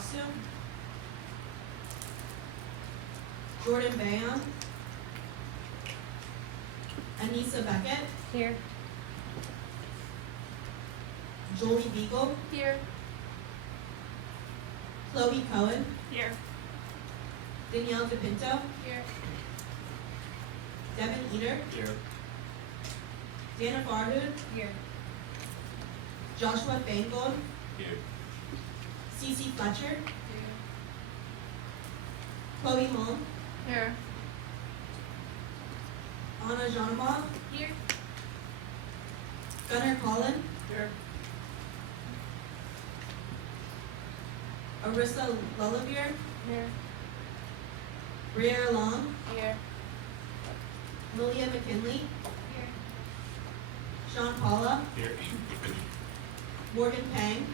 Wasu, Jordan Bayon, Anissa Beckett, Here. Jolie Beagle, Here. Chloe Cohen, Here. Danielle DePinto, Here. Devin Eater, Here. Dana Farhood, Here. Joshua Fangold, Here. Cece Fletcher, Here. Chloe Holm, Here. Anna Janamov, Here. Gunnar Collin, Here. Arissa Lullabier, Here. Briere Long, Here. Malia McKinley, Here. Sean Paula, Here. Morgan Pang,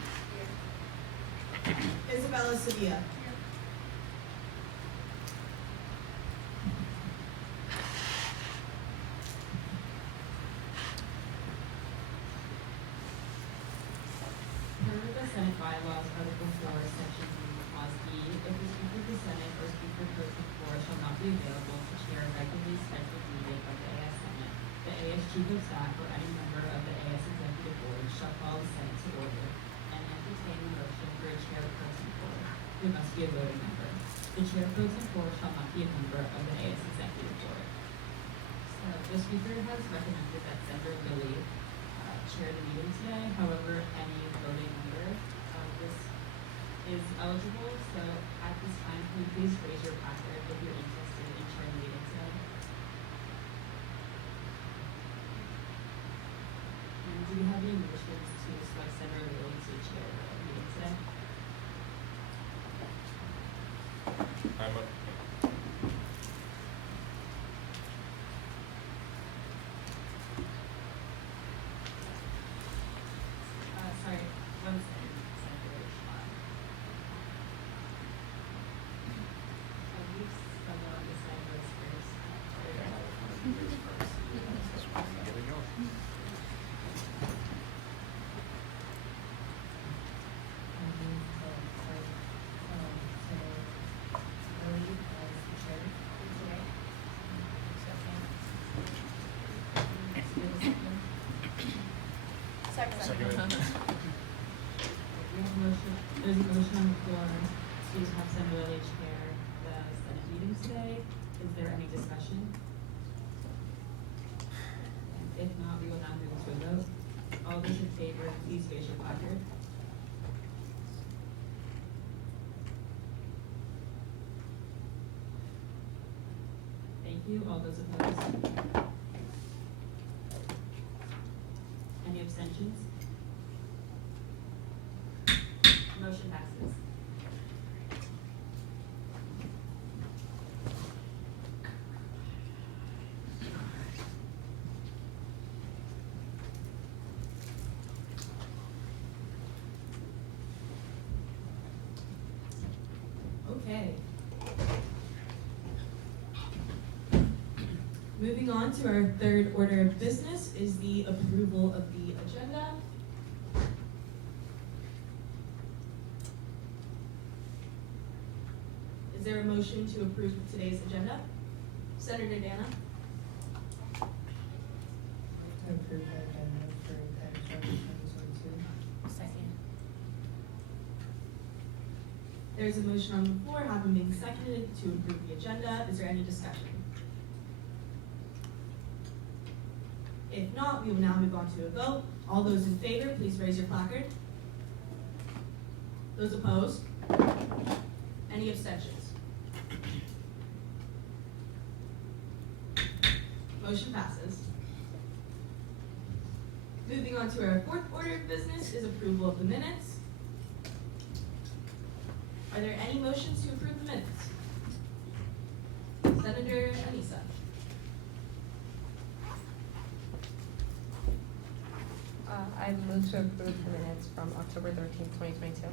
Here. Isabella Sevilla. Per the Senate bylaws, Article 4, Section B, Clause E, if the Speaker of the Senate or Speaker pro tempore shall not be available to chair a regularly scheduled meeting of the AS Senate, the AS Chief of Staff or any member of the AS Executive Board shall call the Senate to order and entertain a motion for a chair pro tempore, who must be a voting member. The chair pro tempore shall not be a member of the AS Executive Board. So the Speaker has recommended that Senator Lilly chair the meeting today. However, any voting member of this is eligible. So at this time, can you please raise your placard if you're interested in chairing the meeting today? And do we have any motions to select Senator Lilly to chair the meeting today? I'm a, Sorry, one second, Senator Shaw. You stumbled on this side was first. here we go. Second. Second. We have a motion, there's a motion on the floor to have Senator Lilly chair the Senate meeting today. Is there any discussion? And if not, we will now move to a vote. All those in favor, please raise your placard. Thank you. All those opposed? Any abstentions? Motion passes. Okay. Moving on to our third order of business is the approval of the agenda. Is there a motion to approve today's agenda? Senator Dana? I approve the agenda for October 2022. Second. There's a motion on the floor, having been seconded, to approve the agenda. Is there any discussion? If not, we will now move on to a vote. All those in favor, please raise your placard. Those opposed? Any abstentions? Motion passes. Moving on to our fourth order of business is approval of the minutes. Are there any motions to approve the minutes? Senator Anissa. I move to approve the minutes from October 13th, 2022.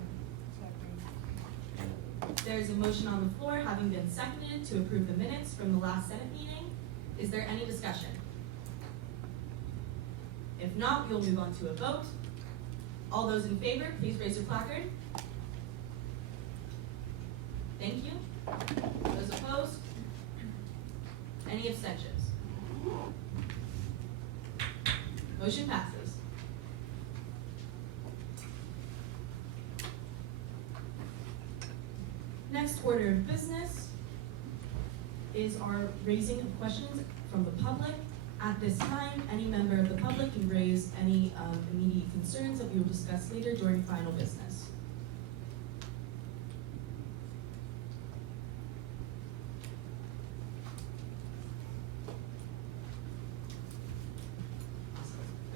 There's a motion on the floor, having been seconded, to approve the minutes from the last Senate meeting. Is there any discussion? If not, we'll move on to a vote. All those in favor, please raise your placard. Thank you. Those opposed? Any abstentions? Motion passes. Next order of business is our raising of questions from the public. At this time, any member of the public can raise any immediate concerns that we will discuss later during final business.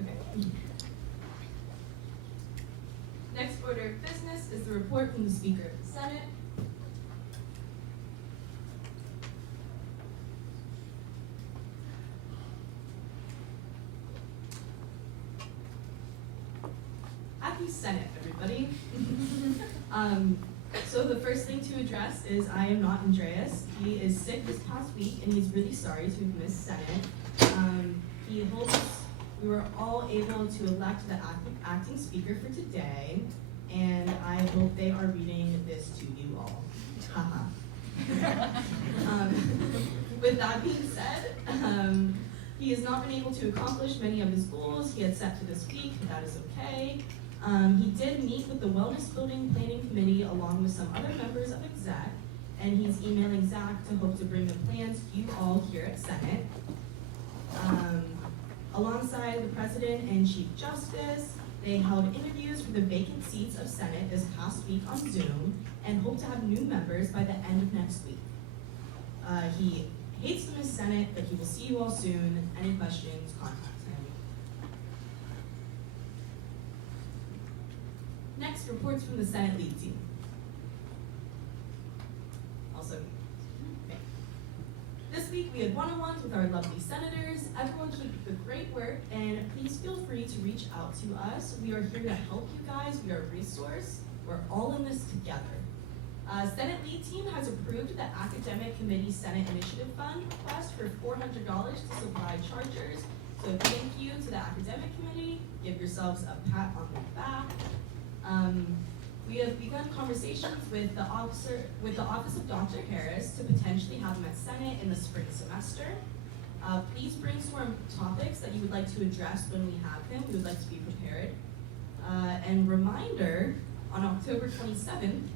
Okay. Next order of business is the report from the Speaker of the Senate. Happy Senate, everybody. So the first thing to address is I am not Andreas. He is sick this past week and he's really sorry to have missed Senate. He hopes we were all able to elect the acting speaker for today, and I hope they are reading this to you all. Haha. With that being said, he has not been able to accomplish many of his goals he had set for this week, but that is okay. He did meet with the Wellness Building Planning Committee along with some other members of exec, and he's emailing Zach to hope to bring the plans to you all here at Senate. Alongside the President and Chief Justice, they held interviews for the vacant seats of Senate this past week on Zoom and hope to have new members by the end of next week. He hates to miss Senate, but he will see you all soon. Any questions, contact him. Next, reports from the Senate lead team. Also, okay. This week we had one-on-ones with our lovely senators. Everyone keep the great work, and please feel free to reach out to us. We are here to help you guys. We are a resource. We're all in this together. Senate lead team has approved the Academic Committee Senate Initiative Fund request for $400 to supply chargers. So thank you to the Academic Committee. Give yourselves a pat on the back. We have begun conversations with the Office of Dr. Harris to potentially have him at Senate in the spring semester. Please brainstorm topics that you would like to address when we have him. We would like to be prepared. And reminder, on October 27th,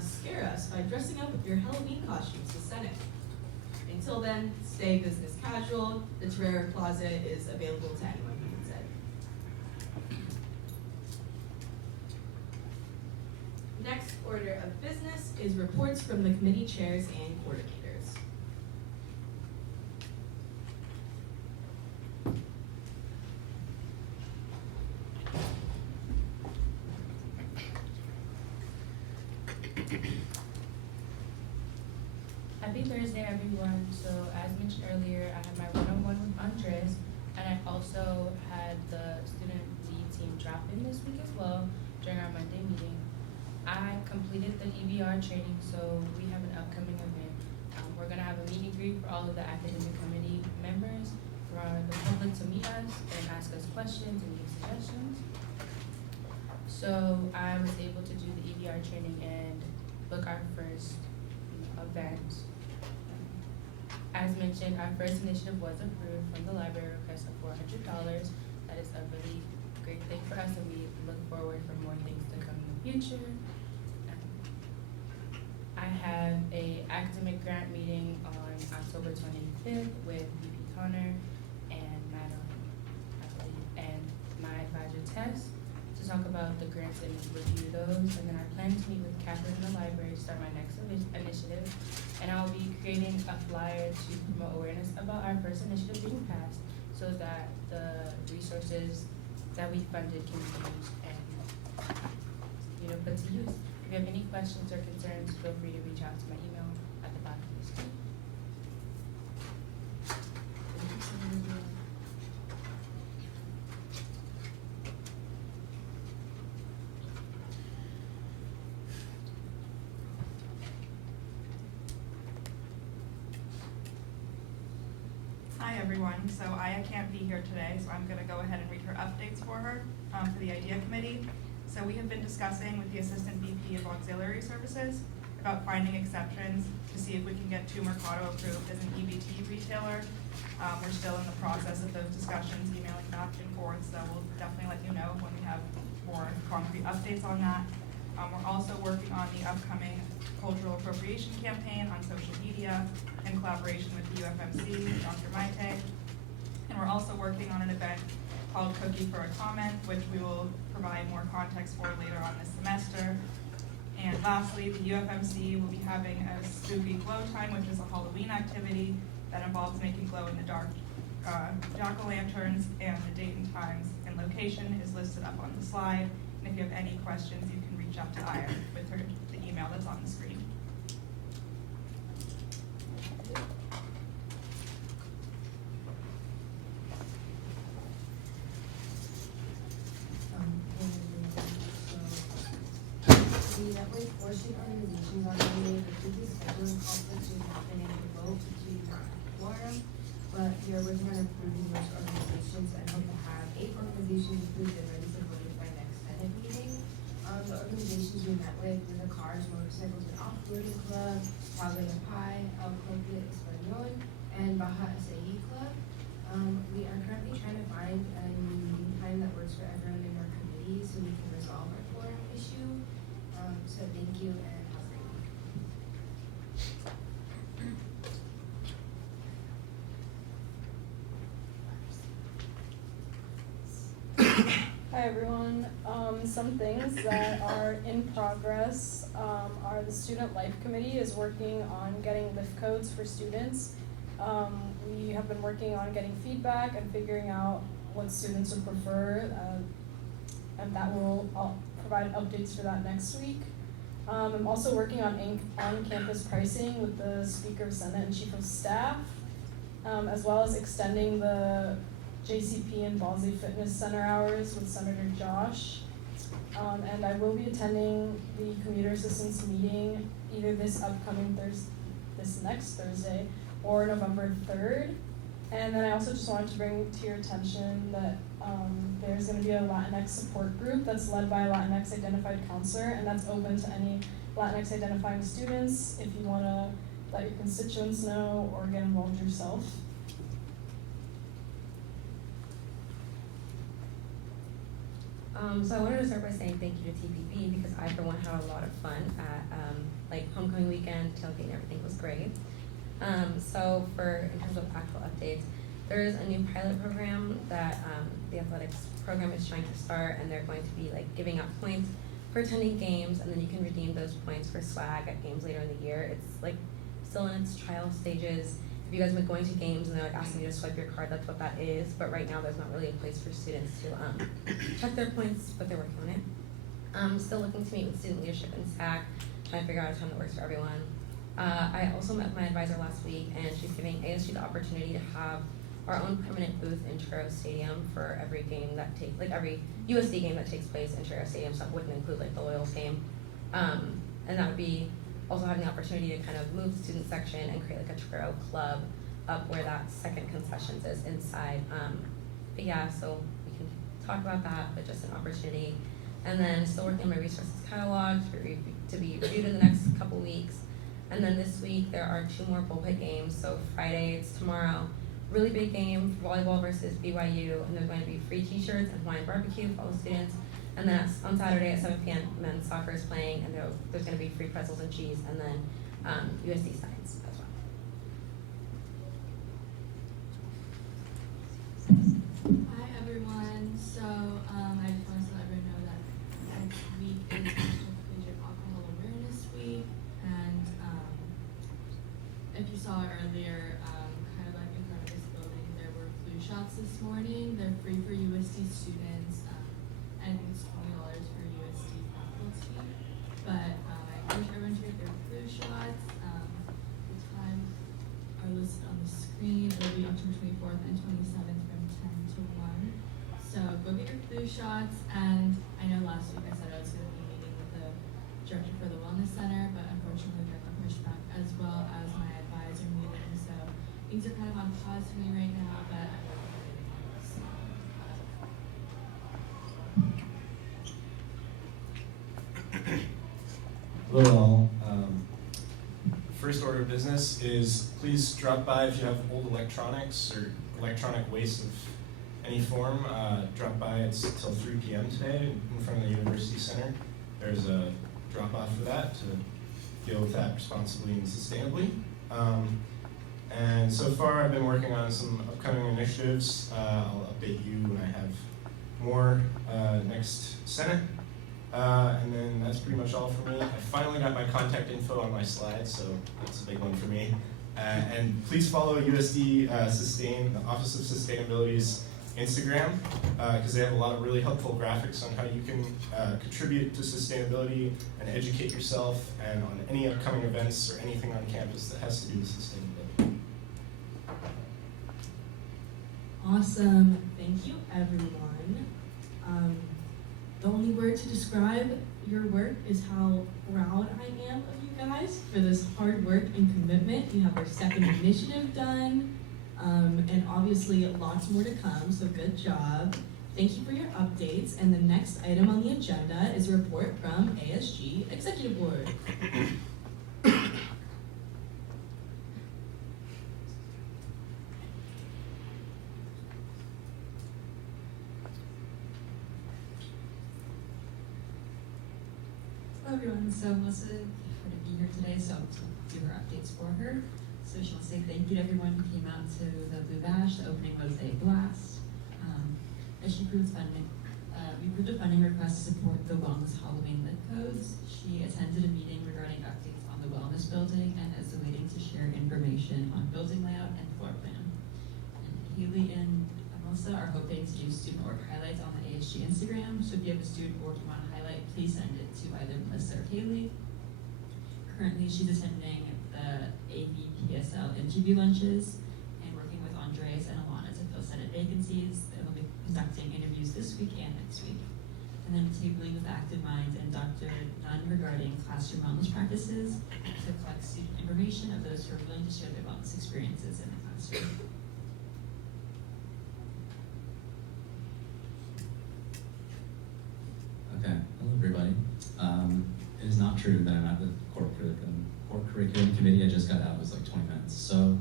scare us by dressing up with your Halloween costumes to Senate. Until then, stay business casual. The Terrera Closet is available to anyone who needs it. Next order of business is reports from the committee chairs and coordinators. Happy Thursday, everyone. So as mentioned earlier, I had my one-on-one with Andres, and I also had the student lead team drop in this week as well during our Monday meeting. I completed the EBR training, so we have an upcoming event. We're gonna have a meet and greet for all of the academic committee members, for the public to meet us and ask us questions and give suggestions. So I was able to do the EBR training and book our first event. As mentioned, our first initiative was approved from the library request of $400. That is a really great thing for us, and we look forward for more things to come in the future. I have a academic grant meeting on October 25th with VP Connor and Madam, I believe, and my advisor Tess to talk about the grants and review those. And then I plan to meet with Catherine in the library to start my next initiative. And I'll be creating a flyer to promote awareness about our first initiative being passed so that the resources that we funded can be used and put to use. If you have any questions or concerns, feel free to reach out to my email at the bottom of the screen. Hi everyone, so Aya can't be here today, so I'm gonna go ahead and read her updates for her, for the IDEA Committee. So we have been discussing with the Assistant VP of Auxiliary Services about finding exceptions to see if we can get 2 Mercado approved as an EBT retailer. We're still in the process of those discussions, emailing back and forth, so we'll definitely let you know when we have more concrete updates on that. We're also working on the upcoming cultural appropriation campaign on social media in collaboration with the UFMC, Dr. Maite. And we're also working on an event called Cookie for a Comment, which we will provide more context for later on this semester. And lastly, the UFMC will be having a spooky glow time, which is a Halloween activity that involves making glow in the dark jack-o'-lanterns, and the date and times and location is listed up on the slide. And if you have any questions, you can reach out to Aya with the email that's on the screen. We definitely forcing organizations on Monday, but due to scheduling conflicts, we've not been able to vote to not quorum. But we are working on approving those organizations and hope to have 8 organizations approved and ready to vote by next Senate meeting. The organizations we met with were the Cars, Motorcycles, and Off-Roading Club, Pablo Pie, El Club Español, and Baja SAE Club. We are currently trying to find a new meeting time that works for everyone in our committee so we can resolve our quorum issue. So thank you and have a great week. Hi everyone. Some things that are in progress are the Student Life Committee is working on getting lift codes for students. We have been working on getting feedback and figuring out what students would prefer, and that I'll provide updates for that next week. I'm also working on on-campus pricing with the Speaker of Senate and Chief of Staff, as well as extending the JCP and Ballsy Fitness Center hours with Senator Josh. And I will be attending the commuter assistance meeting either this next Thursday or November 3rd. And then I also just wanted to bring to your attention that there's going to be a Latinx support group that's led by a Latinx identified counselor, and that's open to any Latinx identifying students if you want to let your constituents know or get involved yourself. So I wanted to start by saying thank you to TPP because I, for one, had a lot of fun at homecoming weekend, tailgate, and everything was great. So in terms of actual updates, there is a new pilot program that the athletics program is trying to start, and they're going to be giving out points for attending games, and then you can redeem those points for swag at games later in the year. It's still in its trial stages. If you guys have been going to games and they're asking you to swipe your card, that's what that is. But right now, there's not really a place for students to check their points, but they're working on it. I'm still looking to meet with student leadership and SAC, trying to figure out a time that works for everyone. I also met with my advisor last week, and she's giving ASG the opportunity to have our own permanent booth in Churro Stadium for every game that every USD game that takes place in Churro Stadium. So that wouldn't include the Loyals game, and that would be also having the opportunity to kind of move the student section and create a Churro club up where that second concessions is inside. But yeah, so we can talk about that, but just an opportunity. And then still working on my resources catalog to be reviewed in the next couple weeks. And then this week there are 2 more bullpit games. So Friday, it's tomorrow, really big game, volleyball versus BYU, and there's going to be free t-shirts and Hawaiian barbecue for all the students. And then on Saturday at 7 p.m. men's soccer is playing, and there's going to be free pretzels and cheese, and then USD signs as well. Hi everyone. So I just want to let everyone know that next week is National Collegiate Alcohol Awareness Week, and if you saw earlier, kind of in front of this building, there were flu shots this morning. They're free for USD students, and it's $20 for USD faculty. But I encourage everyone to take their flu shots. The times are listed on the screen. It'll be October 24th and 27th from 10 to 1. So go get your flu shots. And I know last week I said I was going to be meeting with the director for the Wellness Center, but unfortunately I got pushed back, as well as my advisor meeting. So things are kind of on pause for me right now, but I'm working on getting on this. Hello all. of business is please drop by if you have old electronics or electronic waste of any form. Drop by. It's till 3 p.m. today in front of the University Center. There's a drop-off for that to deal with that responsibly and sustainably. And so far I've been working on some upcoming initiatives. I'll update you when I have more next Senate. And then that's pretty much all for me. I finally got my contact info on my slides, so that's a big one for me. And please follow USD the Office of Sustainability's Instagram, because they have a lot of really helpful graphics on how you can contribute to sustainability and educate yourself and on any upcoming events or anything on campus that has to do with sustainability. Awesome. Thank you, everyone. The only word to describe your work is how proud I am of you guys for this hard work and commitment. You have our second initiative done, and obviously lots more to come, so good job. Thank you for your updates, and the next item on the agenda is a report from ASG Executive Board. Hello everyone, so Melissa had to be here today, so I'll do her updates for her. So she wants to say thank you to everyone who came out to the Blue Bash. The opening was a blast. As she approved funding, we approved a funding request to support the Wellness Halloween Lit Codes. She attended a meeting regarding updates on the wellness building and is waiting to share information on building layout and floor plan. And Haley and Melissa are hoping to do student org highlights on the ASG Instagram, so if you have a student org you want to highlight, please send it to either Melissa or Haley. Currently, she's attending the AVPSL interview lunches and working with Andres and Alana to fill Senate vacancies. They'll be conducting interviews this week and next week. And then tabling with Active Minds and Dr. Nunn regarding classroom wellness practices to collect student information of those who are willing to share their wellness experiences in the classroom. Okay, hello everybody. It is not true that I'm at the core curriculum committee. I just got out, it was like 20 minutes. So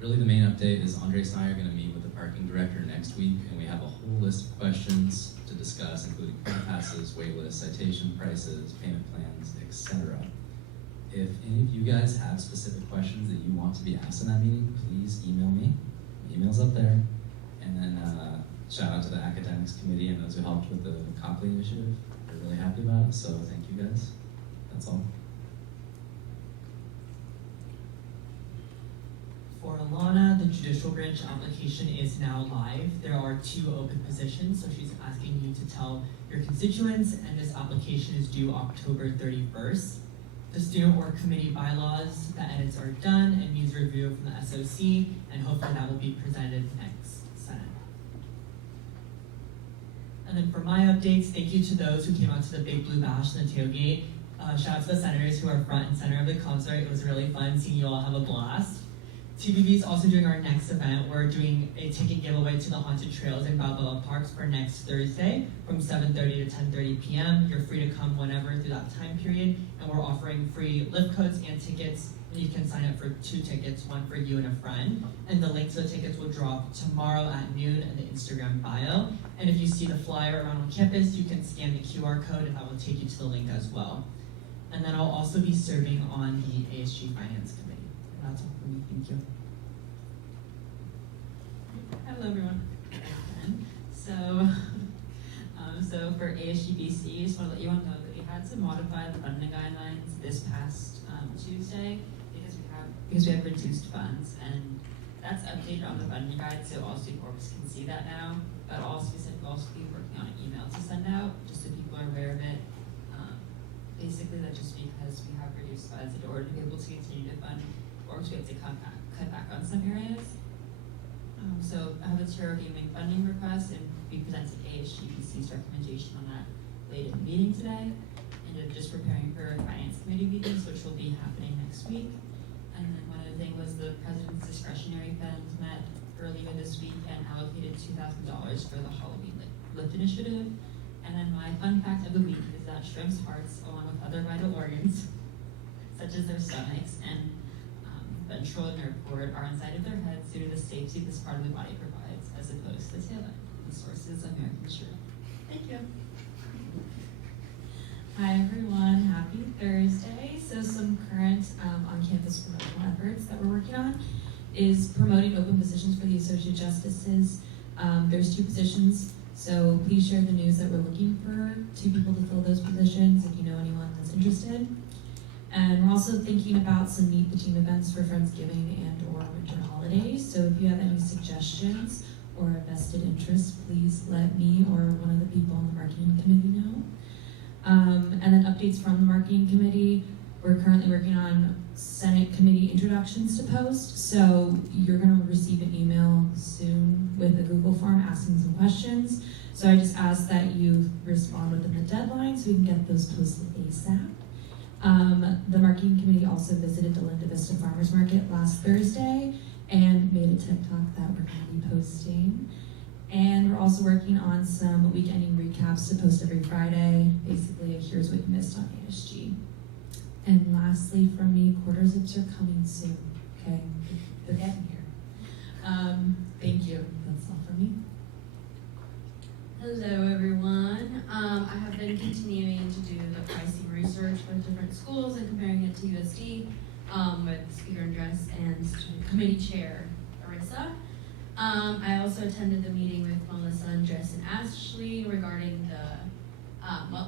really the main update is Andres and I are going to meet with the parking director next week, and we have a whole list of questions to discuss, including park passes, wait lists, citation prices, payment plans, etc. If any of you guys have specific questions that you want to be asked in that meeting, please email me. My email's up there. And then shout out to the academics committee and those who helped with the Copley initiative. We're really happy about it, so thank you guys. That's all. For Alana, the judicial branch application is now live. There are 2 open positions, so she's asking you to tell your constituents, and this application is due October 31st. The student work committee bylaws, the edits are done and needs review from the SOC, and hopefully that will be presented next Senate. And then for my updates, thank you to those who came out to the Big Blue Bash and the tailgate. Shout out to the senators who are front and center of the concert. It was really fun seeing you all have a blast. TBB is also doing our next event. We're doing a ticket giveaway to the Haunted Trails in Balboa Parks for next Thursday from 7:30 to 10:30 p.m. You're free to come whenever through that time period, and we're offering free lift codes and tickets. And you can sign up for 2 tickets, one for you and a friend. And the link to the tickets will drop tomorrow at noon in the Instagram bio. And if you see the flyer around on campus, you can scan the QR code, and that will take you to the link as well. And then I'll also be serving on the ASG Finance Committee. That's all for me, thank you. Hello everyone. So for ASGBC, just want to let you all know that we had to modify the funding guidelines this past Tuesday because we have reduced funds, and that's updated on the funding guide, so all student orgs can see that now. But I'll also be working on an email to send out just so people are aware of it. Basically, that's just because we have reduced funds in order to be able to continue to fund orgs. We have to cut back on some areas. So I have a chair reviewing funding request, and we presented ASGBC's recommendation on that late in the meeting today, and just preparing for finance committee meetings, which will be happening next week. And then one other thing was the president's discretionary funds met earlier this week and allocated $2,000 for the Halloween Lift initiative. And then my fun fact of the week is that shrimp's hearts, along with other vital organs, such as their stomachs and ventral and nerve cord are inside of their heads due to the safety this part of the body provides, as opposed to the tail end. The source is American History. Thank you. Hi everyone, happy Thursday. So some current on-campus promotional efforts that we're working on is promoting open positions for the associate justices. There's 2 positions, so please share the news that we're looking for 2 people to fill those positions if you know anyone that's interested. And we're also thinking about some Meet the Team events for Friendsgiving and or winter holidays. So if you have any suggestions or a vested interest, please let me or one of the people on the marketing committee know. And then updates from the marketing committee. We're currently working on Senate committee introductions to post. So you're gonna receive an email soon with a Google form asking some questions. So I just ask that you respond within the deadline so we can get those posted ASAP. The marketing committee also visited the Linda Vista Farmers Market last Thursday and made a TikTok that we're gonna be posting. And we're also working on some weekending recaps to post every Friday. Basically, here's what you missed on ASG. And lastly, from me, quarter zips are coming soon. Okay, they're getting here. Thank you. That's all from me. Hello everyone. I have been continuing to do the pricing research with different schools and comparing it to USD with Speaker Andres and Student Committee Chair Arissa. I also attended the meeting with Melissa, Andres, and Ashley regarding the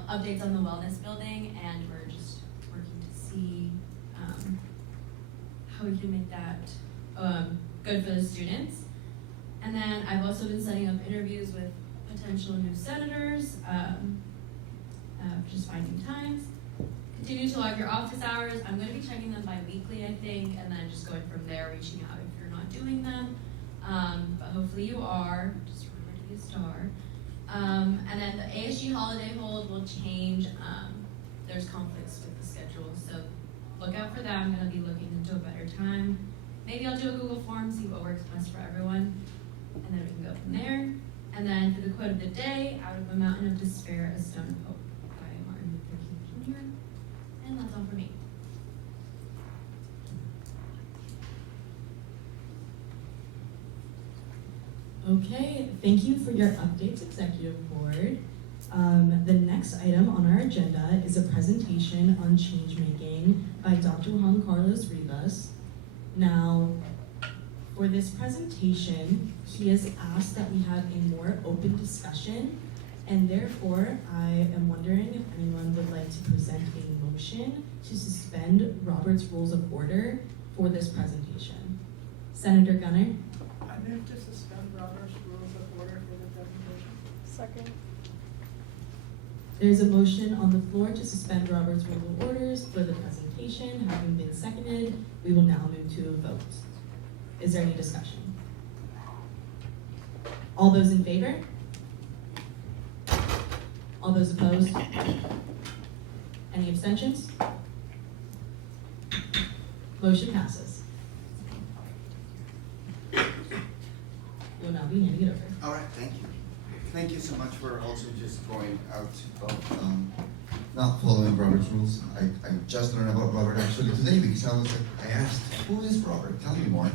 updates on the wellness building, and we're just working to see how we can make that good for the students. And then I've also been setting up interviews with potential new senators, just finding times. Continue to log your office hours. I'm going to be checking them bi-weekly, I think, and then just going from there, reaching out if you're not doing them. But hopefully you are. Just remember to be a star. And then the ASG holiday hold will change. There's conflicts with the schedule, so look out for that. I'm going to be looking into a better time. Maybe I'll do a Google form, see what works best for everyone, and then we can go from there. And then for the quote of the day, out of a mountain of despair, a stone of hope by Martin Luther King Jr. And that's all for me. Okay, thank you for your updates, Executive Board. The next item on our agenda is a presentation on change making by Dr. Juan Carlos Rivas. Now, for this presentation, he has asked that we have a more open discussion, and therefore I am wondering if anyone would like to present a motion to suspend Robert's Rules of Order for this presentation. Senator Gunner? I move to suspend Robert's Rules of Order for the presentation. Second. There's a motion on the floor to suspend Robert's Rules of Orders for the presentation. Having been seconded, we will now move to a vote. Is there any discussion? All those in favor? All those opposed? Any abstentions? Motion passes. We'll now be handing it over. All right, thank you. Thank you so much for also just going out of not following Robert's rules. I just learned about Robert actually today because I asked, who is Robert? Tell me more.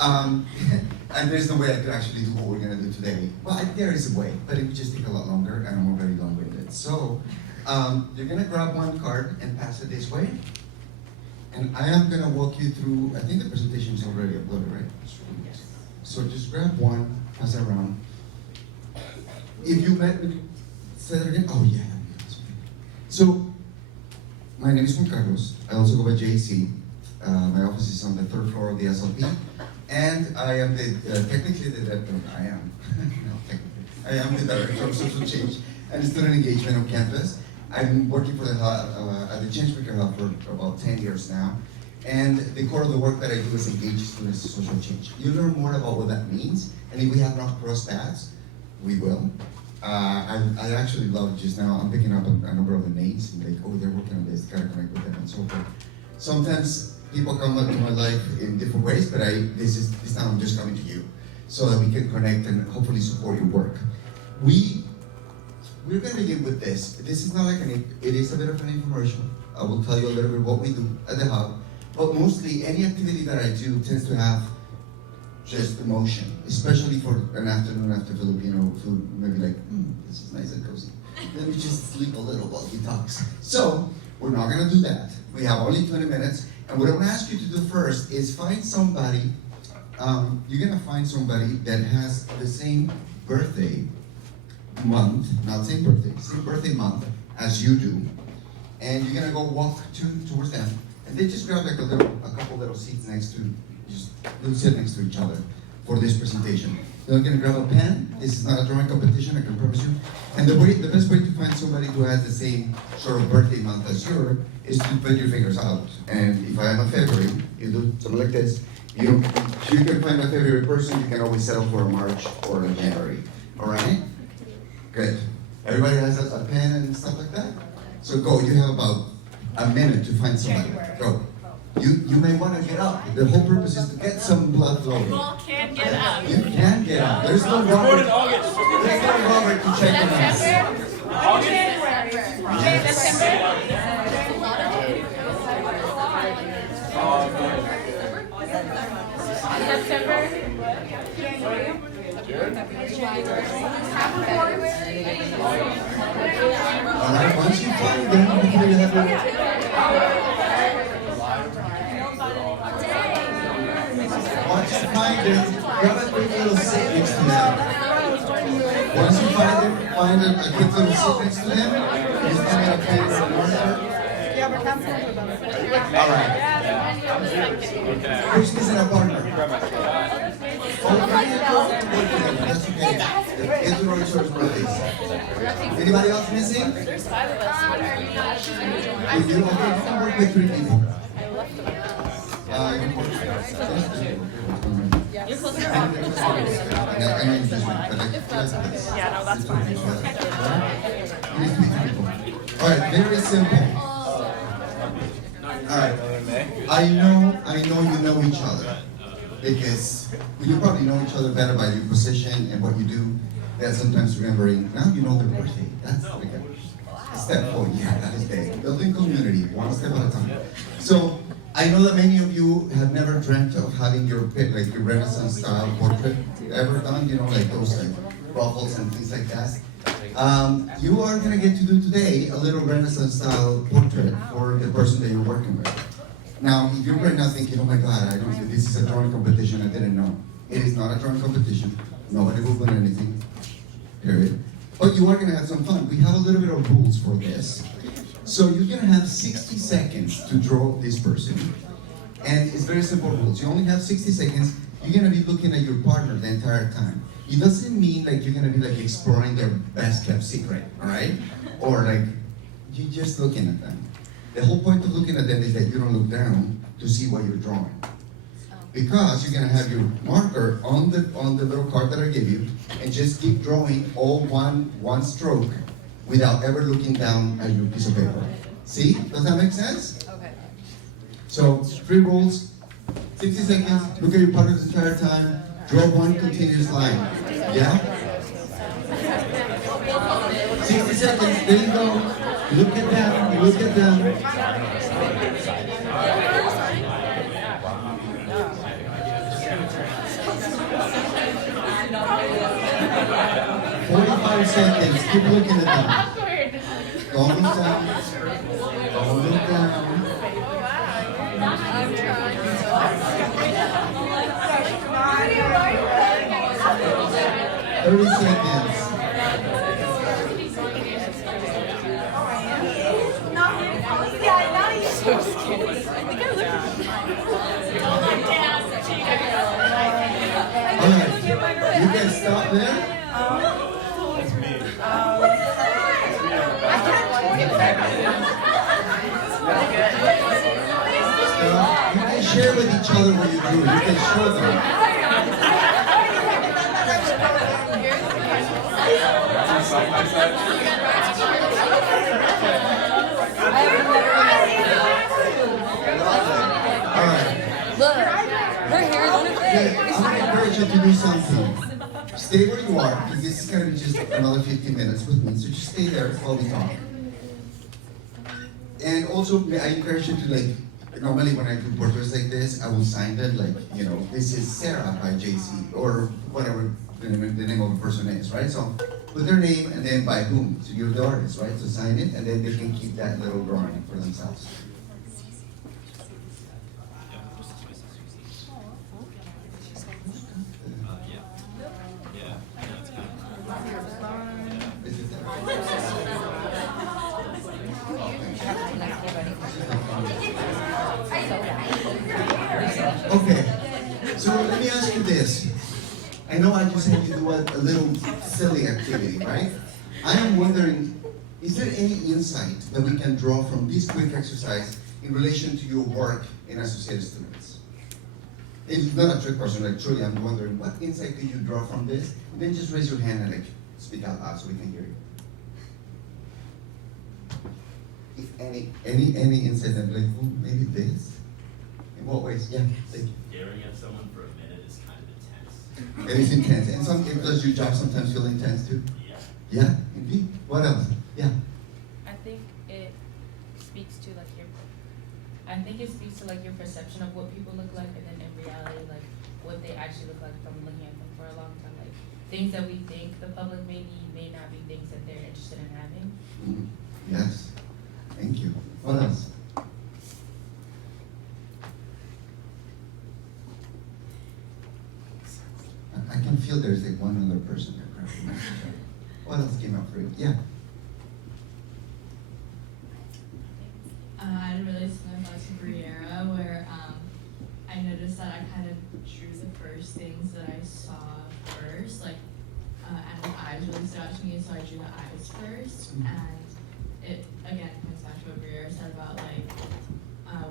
And there's no way I could actually do what we're gonna do today. Well, there is a way, but it would just take a lot longer and I'm already long-winded. So, you're gonna grab one card and pass it this way. And I am gonna walk you through, I think the presentation is already uploaded, right? Yes. So just grab one, pass it around. If you met with, say that again? Oh yeah. So, my name is Juan Carlos. I also go by JC. My office is on the 3rd floor of the SLP. And I am technically the director, I am the director of social change and student engagement on campus. I've been working for the hub, at the Changemaker Hub for about 10 years now. And the core of the work that I do is engage students in social change. You'll learn more about what that means. And if we have not crossed paths, we will. I actually love just now, I'm picking up a number of the names and like, oh, they're working on this, gotta connect with them and so forth. Sometimes people come up to my life in different ways, but this time I'm just coming to you so that we can connect and hopefully support your work. We're gonna begin with this. This is not like it is a bit of an infomercial. I will tell you a little bit what we do at the Hub, but mostly any activity that I do tends to have just emotion, especially for an afternoon after Filipino food, maybe like, this is nice and cozy. Let me just sleep a little while he talks. So, we're not gonna do that. We have only 20 minutes, and what I'm gonna ask you to do first is find somebody, you're gonna find somebody that has the same birthday month, not same birthday month as you do, and you're gonna go walk towards them, and they just grab like a couple little seats next to, they'll sit next to each other for this presentation. They're gonna grab a pen. This is not a drawing competition, I can promise you. And the best way to find somebody who has the same sort of birthday month as yours is to put your fingers out. And if I am a February, you do something like this. You can find a February person, you can always settle for a March or a January. All right? Good. Everybody has a pen and stuff like that? So go, you have about a minute to find somebody. Go. You may want to get up. The whole purpose is to get some blood flowing. You all can get up. You can get up. There's no Robert. There's no Robert to check on us. All right, once you find them, hopefully you have once you find them, grab a quick little seat next to them. Once you find them, find a quick little seat next to them. Use them in a pen or a marker. All right. Who's missing a partner? That's okay. Get to know each other's birthdays. Anybody else missing? There's 5 of us. You do? Okay, you can work with 3 people. You're closer to I know you just went, but Yeah, no, that's fine. All right, very simple. All right, I know you know each other because you probably know each other better by your position and what you do. That sometimes remembering, now you know their birthday. That's like a step forward. Yeah, that is big. Building community, one step at a time. So I know that many of you have never dreamt of having your Renaissance style portrait ever done. You know, like those like ruffles and things like that. You are gonna get to do today a little Renaissance style portrait for the person that you're working with. Now, if you're right now thinking, oh my God, this is a drawing competition, I didn't know. It is not a drawing competition. Nobody will win anything, period. But you are gonna have some fun. We have a little bit of rules for this. So you're gonna have 60 seconds to draw this person. And it's very simple rules. You only have 60 seconds. You're gonna be looking at your partner the entire time. It doesn't mean like you're gonna be like exploring their best kept secret, all right? Or like, you're just looking at them. The whole point of looking at them is that you don't look down to see what you're drawing. Because you're gonna have your marker on the little card that I gave you, and just keep drawing all one stroke without ever looking down at your piece of paper. See? Does that make sense? Okay. So 3 rules, 60 seconds, look at your partner the entire time, draw one continuous line. Yeah? 60 seconds, there you go. Look at them, look at them. 45 seconds, keep looking at them. Don't look down. Don't look down. 30 seconds. So skinny. I think I look. Alright, you guys stop there. You can share with each other what you do. You can show them. Look, her hair is on her face. I'm going to encourage you to do something. Stay where you are, because this is going to be just another 15 minutes with me. So just stay there while we talk. And also, I encourage you to normally when I do portraits like this, I will sign it like, you know, this is Sarah by JC, or whatever the name of the person is, right? So put their name and then by whom. So you're the artist, right? So sign it and then they can keep that little drawing for themselves. Okay, so let me ask you this. I know I just had you do a little silly activity, right? I am wondering, is there any insight that we can draw from this quick exercise in relation to your work in Associated Students? It's not a trick question, like truly I'm wondering, what insight did you draw from this? And then just raise your hand and like speak out loud so we can hear you. If any insight that like, well, maybe this? In what ways? Yeah, thank you. Staring at someone for a minute is kind of intense. It is intense. And does your job sometimes feel intense too? Yeah. Yeah, indeed. What else? Yeah. I think it speaks to like your perception of what people look like, and then in reality, like what they actually look like from looking at them for a long time. Like things that we think the public may need may not be things that they're interested in having. Mm-hmm. Yes. Thank you. What else? I can feel there's like one other person there. What else came up for you? Yeah. I had a really similar thought to Briera, where I noticed that I kind of drew the first things that I saw first, like animal eyes really stood out to me, so I drew the eyes first, and it again comes back to what Briera said about like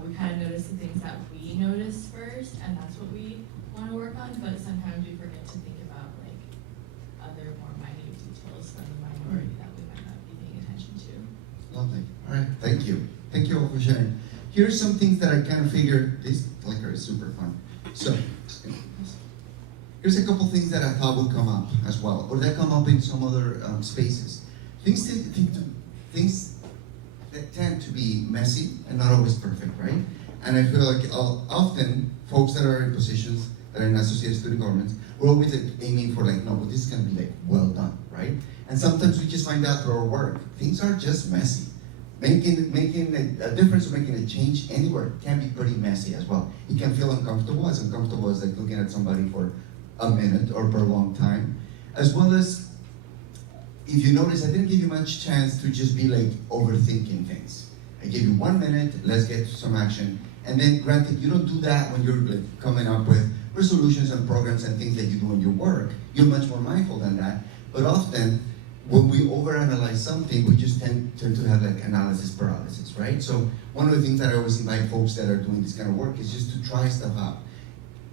we kind of notice the things that we notice first, and that's what we want to work on, but sometimes we forget to think about like other more minute details from the minority that we might not be paying attention to. Lovely. All right. Thank you. Thank you all for sharing. Here's some things that I kind of figured, this clicker is super fun. So, here's a couple things that I thought would come up as well, or that come up in some other spaces. Things that tend to be messy and not always perfect, right? And I feel like often folks that are in positions that are in associated student governments, we're always like aiming for like, no, but this is gonna be like well done, right? And sometimes we just find out through our work, things are just messy. Making a difference or making a change anywhere can be pretty messy as well. It can feel uncomfortable as like looking at somebody for a minute or for a long time. As well as, if you notice, I didn't give you much chance to just be like overthinking things. I gave you 1 minute, let's get to some action. And then granted, you don't do that when you're like coming up with resolutions and programs and things that you do in your work. You're much more mindful than that. But often, when we overanalyze something, we just tend to have like analysis paralysis, right? So one of the things that I always invite folks that are doing this kind of work is just to try stuff out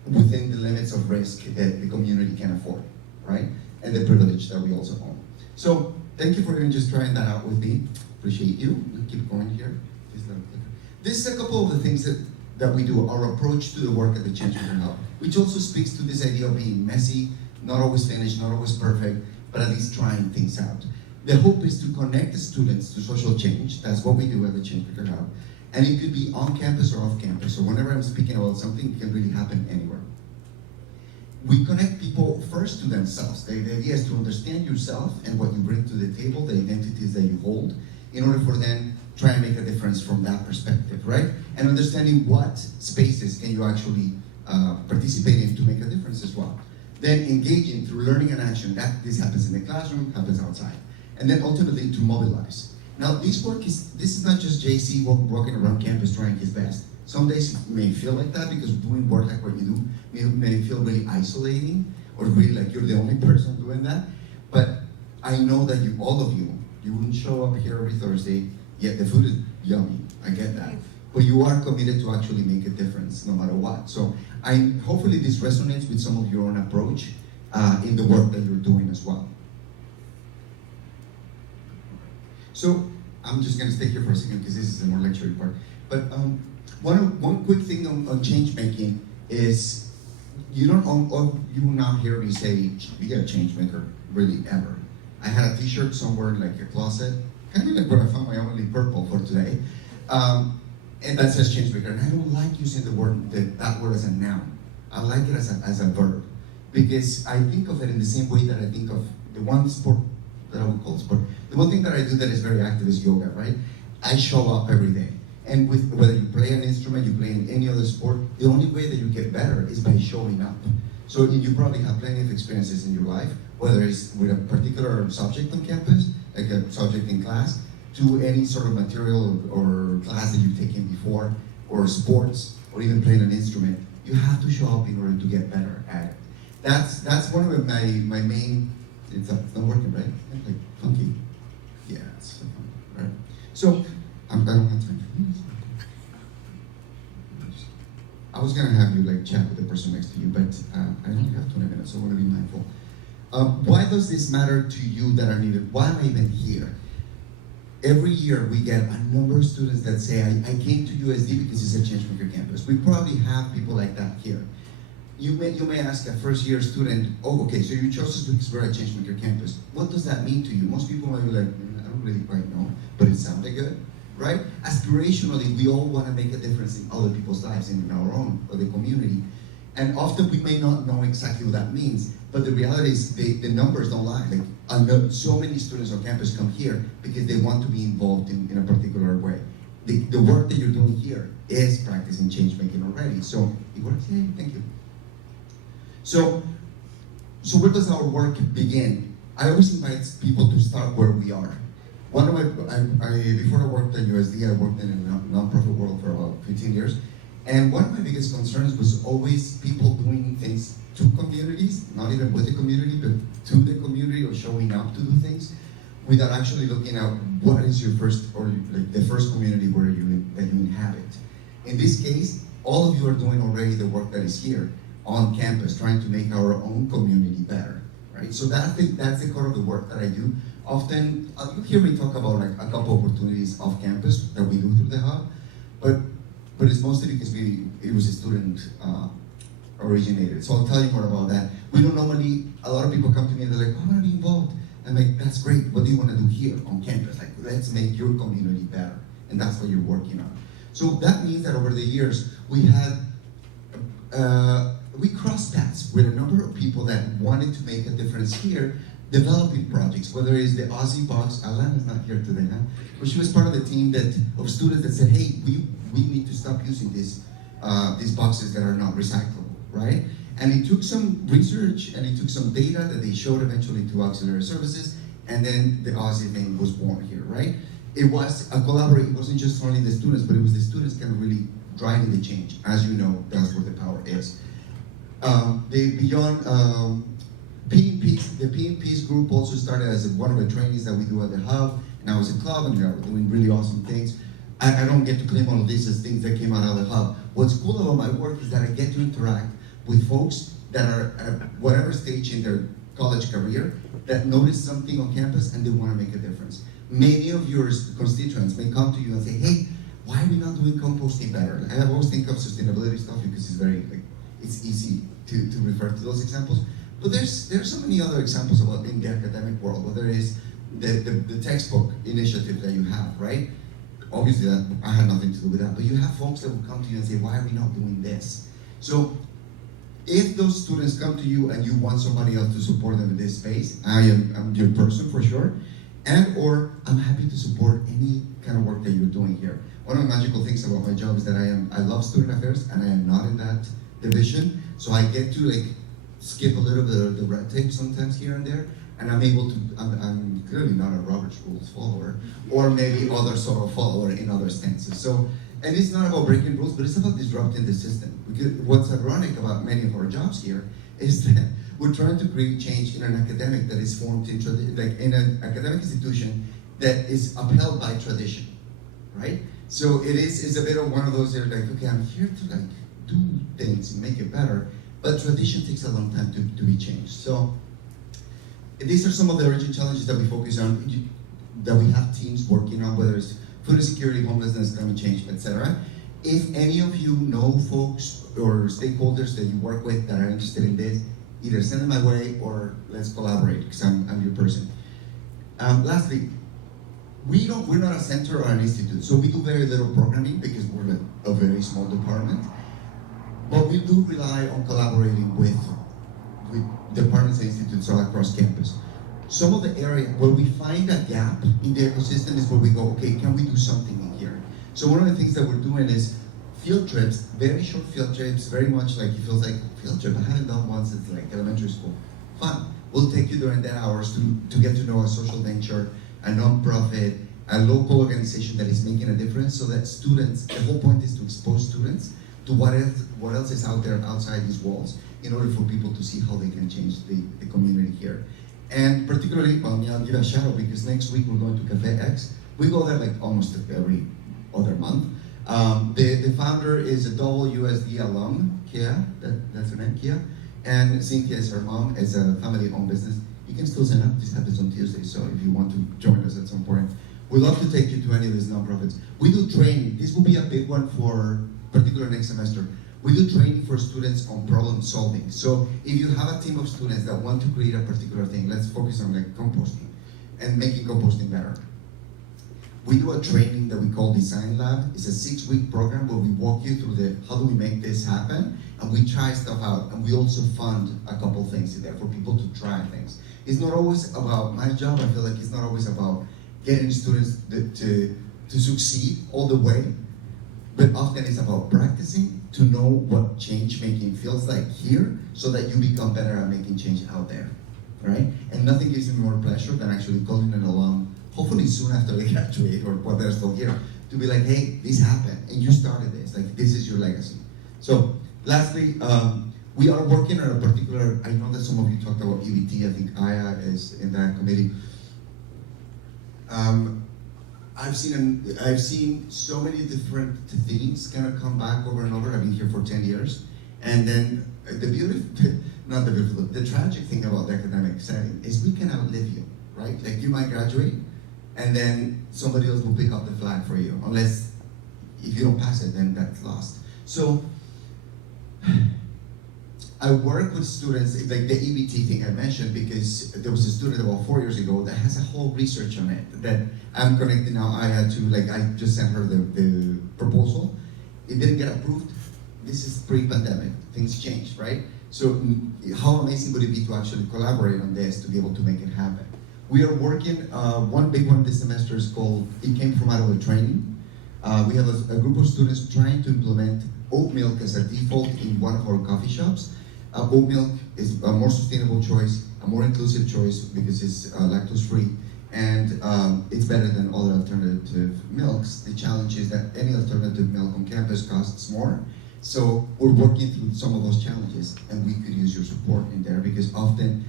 within the limits of risk that the community can afford, right? And the privilege that we also own. So thank you for even just trying that out with me. Appreciate you. We'll keep going here. This is a couple of the things that we do, our approach to the work at the Change Maker Hub, which also speaks to this idea of being messy, not always finished, not always perfect, but at least trying things out. The hope is to connect the students to social change. That's what we do at the Change Maker Hub. And it could be on campus or off campus. So whenever I'm speaking about something, it can really happen anywhere. We connect people first to themselves. The idea is to understand yourself and what you bring to the table, the identities that you hold, in order for them to try and make a difference from that perspective, right? And understanding what spaces can you actually participate in to make a difference as well. Then engaging through learning and action. This happens in the classroom, happens outside. And then ultimately to mobilize. Now this is not just JC walking around campus trying his best. Some days it may feel like that because doing work like what you do may feel really isolating or really like you're the only person doing that. But I know that all of you wouldn't show up here every Thursday, yet the food is yummy, I get that. But you are committed to actually make a difference no matter what. So hopefully this resonates with some of your own approach in the work that you're doing as well. So I'm just going to stay here for a second because this is the more lecture part. But one quick thing on change making is you will not hear me say be a change maker really ever. I had a T-shirt somewhere in like a closet, kind of like where I found my only purple for today. And that says change maker. And I don't like using the word, that word as a noun. I like it as a verb. Because I think of it in the same way that I think of the one sport that I would call sport. The one thing that I do that is very active is yoga, right? I show up every day. And with whether you play an instrument, you play in any other sport, the only way that you get better is by showing up. So you probably have plenty of experiences in your life, whether it's with a particular subject on campus, like a subject in class, to any sort of material or class that you've taken before, or sports, or even playing an instrument. You have to show up in order to get better at it. That's one of my main. It's not working, right? It's like funky. Yeah, it's so funky, right? So I don't have time for this. I was gonna have you like chat with the person next to you, but I only have 20 minutes, so I want to be mindful. Why does this matter to you that are needed? Why am I even here? Every year we get a number of students that say, I came to USD because it's a changemaker campus. We probably have people like that here. You may ask a first year student, oh, okay, so you chose us because we're a changemaker campus. What does that mean to you? Most people might be like, I don't really quite know, but it sounded good, right? Aspirationally, we all want to make a difference in other people's lives and in our own, or the community. And often we may not know exactly what that means, but the reality is the numbers don't lie. Like, I know so many students on campus come here because they want to be involved in a particular way. The work that you're doing here is practicing change making already. So it works. Yeah, thank you. So where does our work begin? I always invite people to start where we are. One of before I worked at USD, I worked in a nonprofit world for about 15 years. And one of my biggest concerns was always people doing things to communities, not even with the community, but to the community, or showing up to do things without actually looking at what is your first, or like the first community that you inhabit. In this case, all of you are doing already the work that is here on campus, trying to make our own community better, right? So that's the core of the work that I do. Often, you'll hear me talk about like a couple opportunities off campus that we do through the hub, but it's mostly because it was a student originated. So I'll tell you more about that. We don't normally, a lot of people come to me and they're like, I want to be involved. I'm like, that's great. What do you want to do here on campus? Like, let's make your community better. And that's what you're working on. So that means that over the years, we crossed paths with a number of people that wanted to make a difference here, developing projects, whether it's the Aussie box. Alana's not here today, huh? But she was part of the team of students that said, hey, we need to stop using these boxes that are not recyclable, right? And it took some research and it took some data that they showed eventually to auxiliary services, and then the Aussie thing was born here, right? It was a collaboration. It wasn't just only the students, but it was the students kind of really driving the change. As you know, that's where the power is. The PNP's group also started as one of the trainings that we do at the hub. Now it's a club, and we are doing really awesome things. I don't get to claim all of this as things that came out of the hub. What's cool about my work is that I get to interact with folks that are at whatever stage in their college career that notice something on campus and they want to make a difference. Many of your constituents may come to you and say, hey, why are we not doing composting better? I always think of sustainability stuff because it's easy to refer to those examples. But there's so many other examples about in the academic world, whether it's the textbook initiative that you have, right? Obviously, that I had nothing to do with that, but you have folks that will come to you and say, why are we not doing this? So if those students come to you and you want somebody else to support them in this space, I'm your person for sure, or I'm happy to support any kind of work that you're doing here. One of the magical things about my job is that I love student affairs, and I am not in that division, so I get to skip a little bit of the red tape sometimes here and there, and I'm able to, I'm clearly not a Robert's Rules follower, or maybe other sort of follower in other stances. So, and it's not about breaking rules, but it's about disrupting the system. Because what's ironic about many of our jobs here is that we're trying to create change in an academic that is formed in in an academic institution that is upheld by tradition, right? So it's a bit of one of those that are like, okay, I'm here to do things and make it better, but tradition takes a long time to be changed. So these are some of the urgent challenges that we focus on, that we have teams working on, whether it's food insecurity, homelessness, climate change, etc. If any of you know folks or stakeholders that you work with that are interested in this, either send them my way or let's collaborate, because I'm your person. Lastly, we're not a center or an institute, so we do very little programming because we're like a very small department. But we do rely on collaborating with departments and institutes all across campus. Some of the area where we find a gap in the ecosystem is where we go, okay, can we do something in here? So one of the things that we're doing is field trips, very short field trips, very much like it feels like field trip. I haven't done one since like elementary school. Fun. We'll take you during the hours to get to know a social venture, a nonprofit, a local organization that is making a difference, so that students, the whole point is to expose students to what else is out there outside these walls, in order for people to see how they can change the community here. And particularly, well, I'll give a shout out because next week we're going to Cafe X. We go there like almost every other month. The founder is a double USD alum, Kia, that's her name, Kia. And Cynthia is her mom, is a family-owned business. You can still sign up, this happens on Tuesday, so if you want to join us at some point. We'd love to take you to any of these nonprofits. We do training, this will be a big one for particular next semester. We do training for students on problem solving. So if you have a team of students that want to create a particular thing, let's focus on like composting and making composting better. We do a training that we call Design Lab. It's a 6-week program where we walk you through how do we make this happen, and we try stuff out, and we also fund a couple things in there for people to try things. It's not always about my job. I feel like it's not always about getting students to succeed all the way, but often it's about practicing to know what change making feels like here, so that you become better at making change out there, right? And nothing gives me more pleasure than actually calling an alum, hopefully soon after they graduate or while they're still here, to be like, hey, this happened, and you started this, like this is your legacy. So, lastly, we are working on a particular, I know that some of you talked about EBT, I think Aya is in that committee. I've seen so many different things kind of come back over and over. I've been here for 10 years. And then the tragic thing about the academic setting is we can outlive you, right? Like you might graduate and then somebody else will pick up the flag for you. Unless, if you don't pass it, then that's lost. So, I work with students, like the EBT thing I mentioned, because there was a student about 4 years ago that has a whole research on it that I'm connecting now. I just sent her the proposal. It didn't get approved. This is pre-pandemic. Things changed, right? So how amazing would it be to actually collaborate on this to be able to make it happen? We are working, one big one this semester is called, it came from out of the training. We have a group of students trying to implement oat milk as a default in one of our coffee shops. Oat milk is a more sustainable choice, a more inclusive choice because it's lactose-free, and it's better than other alternative milks. The challenge is that any alternative milk on campus costs more, so we're working through some of those challenges, and we could use your support in there because often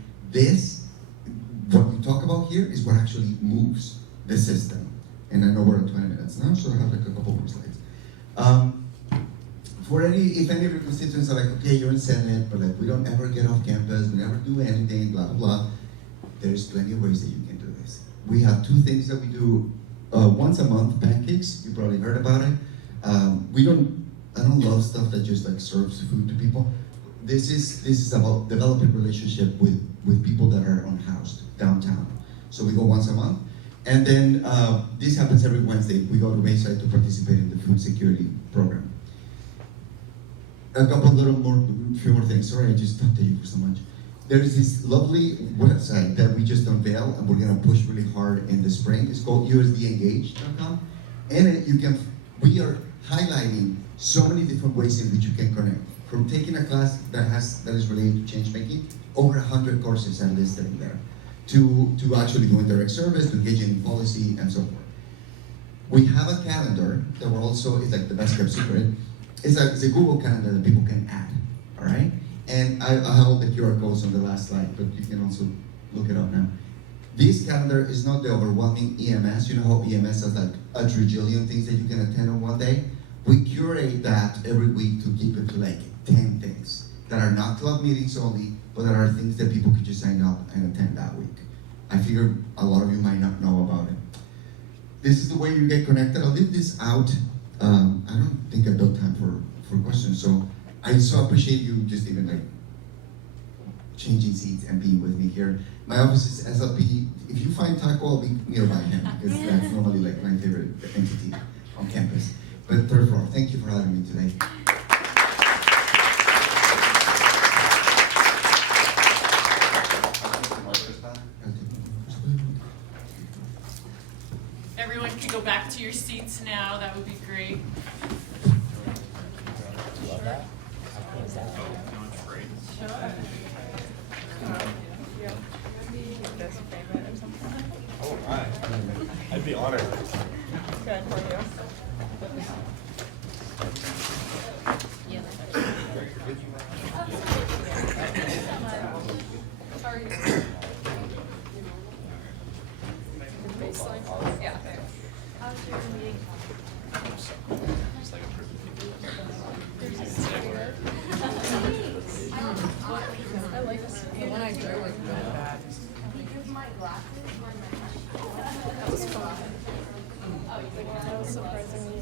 what we talk about here is what actually moves the system. And I know we're at 20 minutes now, so I have like a couple more slides. If any of your constituents are like, okay, you're in Senate, but like we don't ever get off campus, we never do anything, blah, blah, blah, there's plenty of ways that you can do this. We have 2 things that we do once a month, pancakes, you probably heard about it. I don't love stuff that just like serves food to people. This is about developing relationship with people that are unhoused downtown. So we go once a month. And then this happens every Wednesday. We go to Bayside to participate in the food security program. A few more things. Sorry, I just talked to you for so much. There is this lovely website that we just unveiled, and we're gonna push really hard in the spring. It's called usdengage.com. In it, we are highlighting so many different ways in which you can connect. From taking a class that is related to change making, over 100 courses are listed in there, to actually doing direct service, to engaging in policy, and so forth. We have a calendar that it's like the best kept secret. It's a Google calendar that people can add, all right? And I have all the QR codes on the last slide, but you can also look it up now. This calendar is not the overwhelming EMS. You know how EMS has like a trillion things that you can attend on one day? We curate that every week to keep it to like 10 things that are not club meetings only, but that are things that people could just sign up and attend that week. I figured a lot of you might not know about it. This is the way you get connected. I'll leave this out. I don't think I've got time for questions, so I so appreciate you just even like changing seats and being with me here. My office is SLP. If you find taco, I'll be nearby him because that's normally like my favorite entity on campus. But third floor, thank you for having me today. Everyone can go back to your seats now. That would be great. Love that. Oh, my. I'd be honored. Good for you. How are you? Baseline? Yeah. How's your meeting? It's like a proof. I like this. The one I drew was really bad. That was fun. That was surprisingly.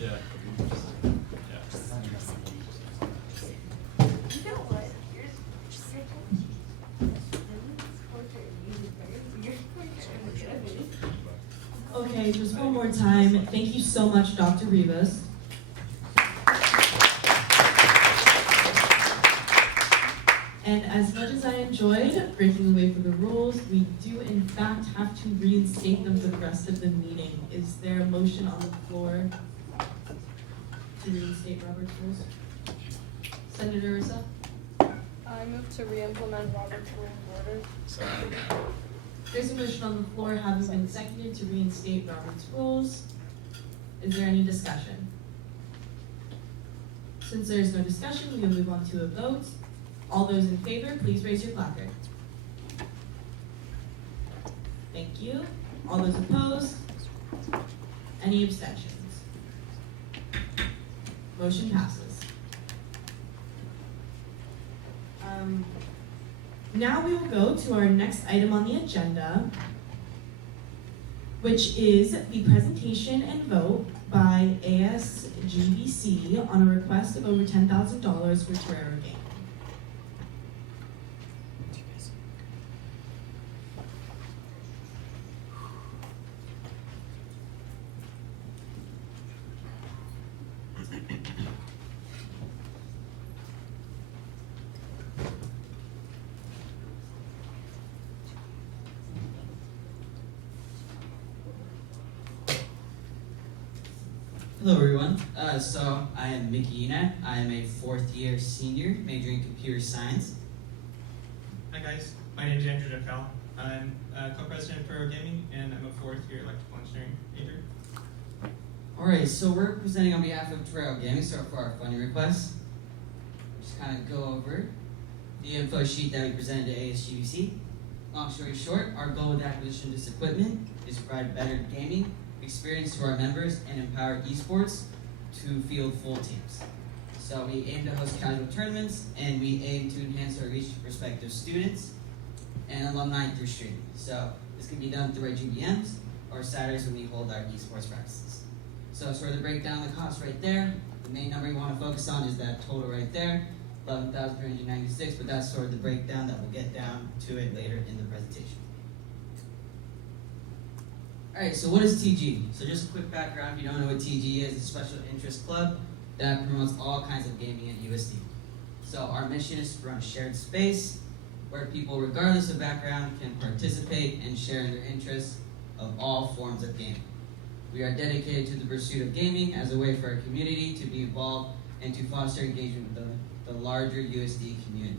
Yeah. Okay, just one more time. Thank you so much, Dr. Rivas. And as much as I enjoyed breaking away from the rules, we do in fact have to reinstate them for the rest of the meeting. Is there a motion on the floor to reinstate Robert's rules? Senator Issa? I move to re-implement Robert's Rule of Order. Sorry. There's a motion on the floor having been seconded to reinstate Robert's rules. Is there any discussion? Since there is no discussion, we will move on to a vote. All those in favor, please raise your placard. Thank you. All those opposed? Any abstentions? Motion passes. Now we will go to our next item on the agenda, which is the presentation and vote by ASGBC on a request of over $10,000 for Terrera Game. Hello everyone. So I am Mickey Ena. I am a fourth year senior majoring in computer science. Hi guys, my name is Andrew DeFell. I'm co-president of Terrera Gaming and I'm a fourth year electrical engineering major. Alright, so we're presenting on behalf of Terrera Gaming, so for our funding request. Just kind of go over the info sheet that we presented to ASGBC. Long story short, our goal with the acquisition of this equipment is to provide better gaming experience to our members and empower esports to field full teams. So we aim to host casual tournaments and we aim to enhance our reach to prospective students and alumni through streaming. So this can be done through our GBMs or Saturdays when we hold our esports practices. So sort of to break down the cost right there, the main number you want to focus on is that total right there, $11,396, but that's sort of the breakdown that we'll get down to it later in the presentation. Alright, so what is TG? So just a quick background, if you don't know what TG is, it's a special interest club that promotes all kinds of gaming at USD. So our mission is to run a shared space where people, regardless of background, can participate and share in their interests of all forms of gaming. We are dedicated to the pursuit of gaming as a way for our community to be involved and to foster engagement with the larger USD community.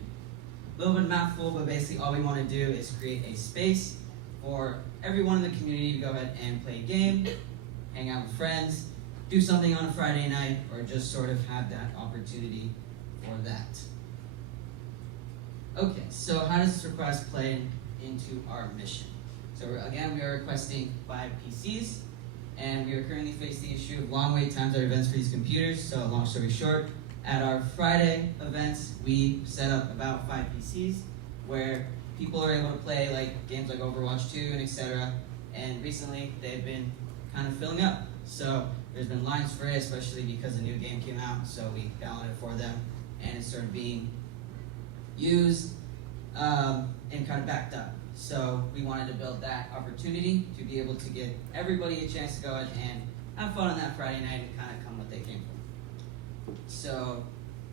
A little bit mouthful, but basically all we want to do is create a space for everyone in the community to go ahead and play a game, hang out with friends, do something on a Friday night, or just sort of have that opportunity for that. Okay, so how does this request play into our mission? So again, we are requesting 5 PCs, and we are currently facing the issue of long wait times at events for these computers. So long story short, at our Friday events, we set up about 5 PCs where people are able to play like games like Overwatch 2 and etc. And recently they've been kind of filling up. So there's been lines for it, especially because a new game came out, so we downloaded it for them, and it started being used and kind of backed up. So we wanted to build that opportunity to be able to give everybody a chance to go ahead and have fun on that Friday night and kind of come what they came for. So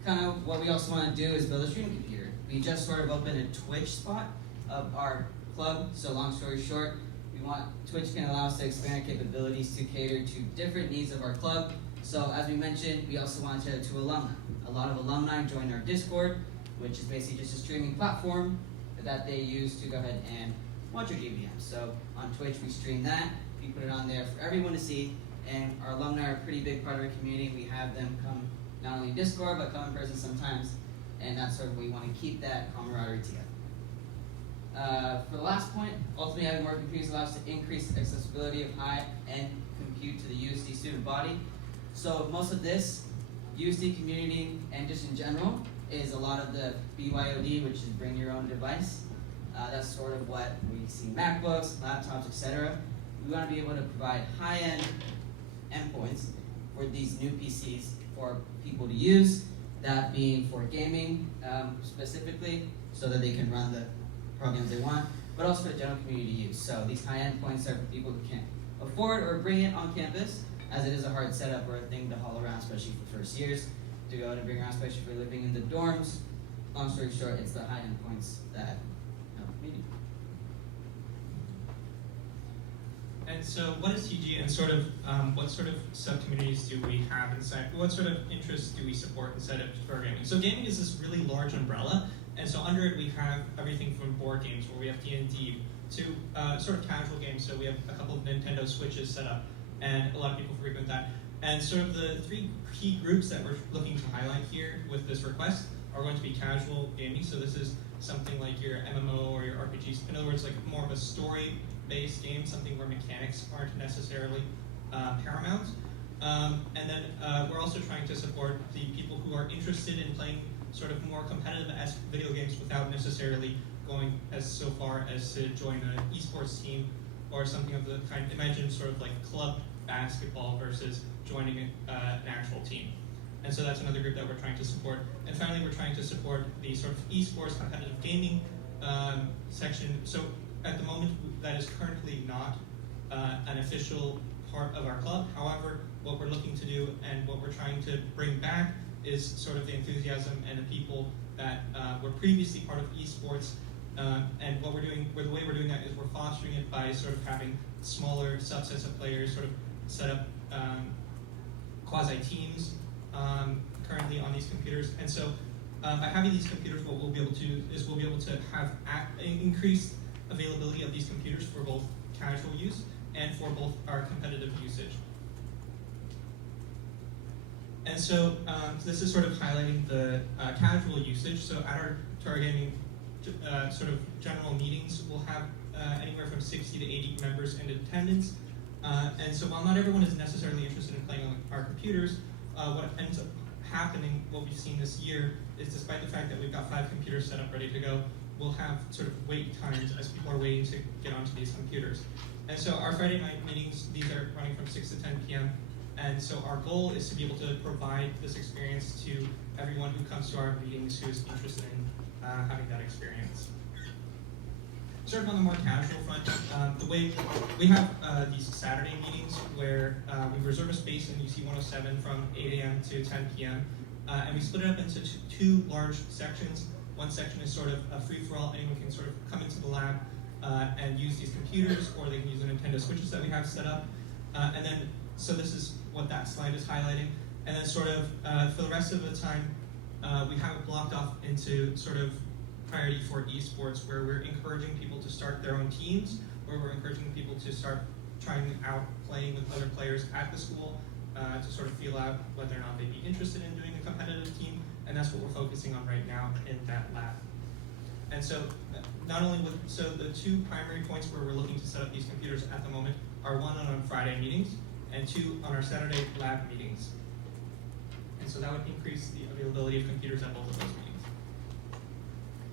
kind of what we also want to do is build a streaming computer. We just sort of opened a Twitch spot of our club. So long story short, Twitch can allow us to expand our capabilities to cater to different needs of our club. So as we mentioned, we also want to alumni. A lot of alumni join our Discord, which is basically just a streaming platform that they use to go ahead and watch our GBM. So on Twitch, we stream that. We put it on there for everyone to see. And our alumni are a pretty big part of our community. We have them come not only Discord, but come in person sometimes. And that's sort of we want to keep that camaraderie together. For the last point, ultimately having more computers allows us to increase accessibility of high-end compute to the USD student body. So most of this, USD community and just in general, is a lot of the BYOD, which is bring your own device. That's sort of what we see MacBooks, laptops, etc. We want to be able to provide high-end endpoints for these new PCs for people to use, that being for gaming specifically, so that they can run the programs they want, but also for the general community use. So these high-end points are for people who can't afford or bring it on campus, as it is a hard setup or a thing to haul around, especially for first years, to go and bring around, especially if you're living in the dorms. Long story short, it's the high-end points that help the community. And so what is TG, and sort of what sort of sub-communities do we have inside, what sort of interests do we support inside of programming? So gaming is this really large umbrella, and so under it we have everything from board games, where we have D&D, to sort of casual games. So we have a couple of Nintendo Switches set up, and a lot of people frequent that. And sort of the three key groups that we're looking to highlight here with this request are going to be casual gaming. So this is something like your MMO or your RPGs. In other words, like more of a story-based game, something where mechanics aren't necessarily paramount. And then we're also trying to support the people who are interested in playing sort of more competitive-esque video games without necessarily going as so far as to join an esports team or something of the kind. Imagine sort of like club basketball versus joining an actual team. And so that's another group that we're trying to support. And finally, we're trying to support the sort of esports competitive gaming section. So at the moment, that is currently not an official part of our club. However, what we're looking to do and what we're trying to bring back is sort of the enthusiasm and the people that were previously part of esports. And what we're doing, the way we're doing that is we're fostering it by sort of having smaller subsets of players sort of set up quasi-teams currently on these computers. And so by having these computers, what we'll be able to do is we'll be able to have increased availability of these computers for both casual use and for both our competitive usage. And so this is sort of highlighting the casual usage. So at our gaming sort of general meetings, we'll have anywhere from 60 to 80 members in attendance. And so while not everyone is necessarily interested in playing on our computers, what ends up happening, what we've seen this year, is despite the fact that we've got 5 computers set up ready to go, we'll have sort of wait times as people are waiting to get onto these computers. And so our Friday night meetings, these are running from 6 to 10 p.m. And so our goal is to be able to provide this experience to everyone who comes to our meetings who is interested in having that experience. Sort of on the more casual front, the way we have these Saturday meetings where we reserve a space in UC 107 from 8 a.m. to 10 p.m. And we split it up into 2 large sections. One section is sort of a free-for-all. Anyone can sort of come into the lab and use these computers, or they can use the Nintendo Switches that we have set up. And then, so this is what that slide is highlighting. And then sort of, for the rest of the time, we have it blocked off into sort of priority for esports, where we're encouraging people to start their own teams, where we're encouraging people to start trying out playing with other players at the school to sort of feel out whether or not they'd be interested in doing a competitive team. And that's what we're focusing on right now in that lab. And so not only so the 2 primary points where we're looking to set up these computers at the moment are 1 on Friday meetings and 2 on our Saturday lab meetings. And so that would increase the availability of computers at both of those meetings.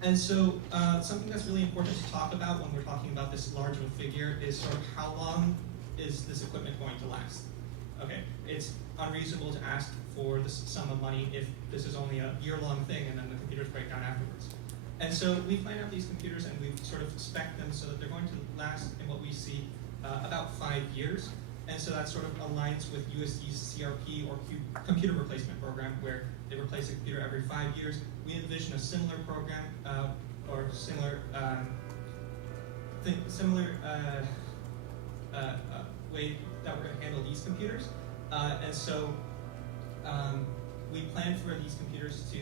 And so something that's really important to talk about when we're talking about this large of a figure is sort of how long is this equipment going to last? okay, it's unreasonable to ask for this sum of money if this is only a year-long thing and then the computers break down afterwards. And so we plan out these computers and we've sort of spec'd them so that they're going to last in what we see about 5 years. And so that sort of aligns with USD's CRP or computer replacement program, where they replace a computer every 5 years. We envision a similar program or similar way that we're going to handle these computers. And so we plan for these computers to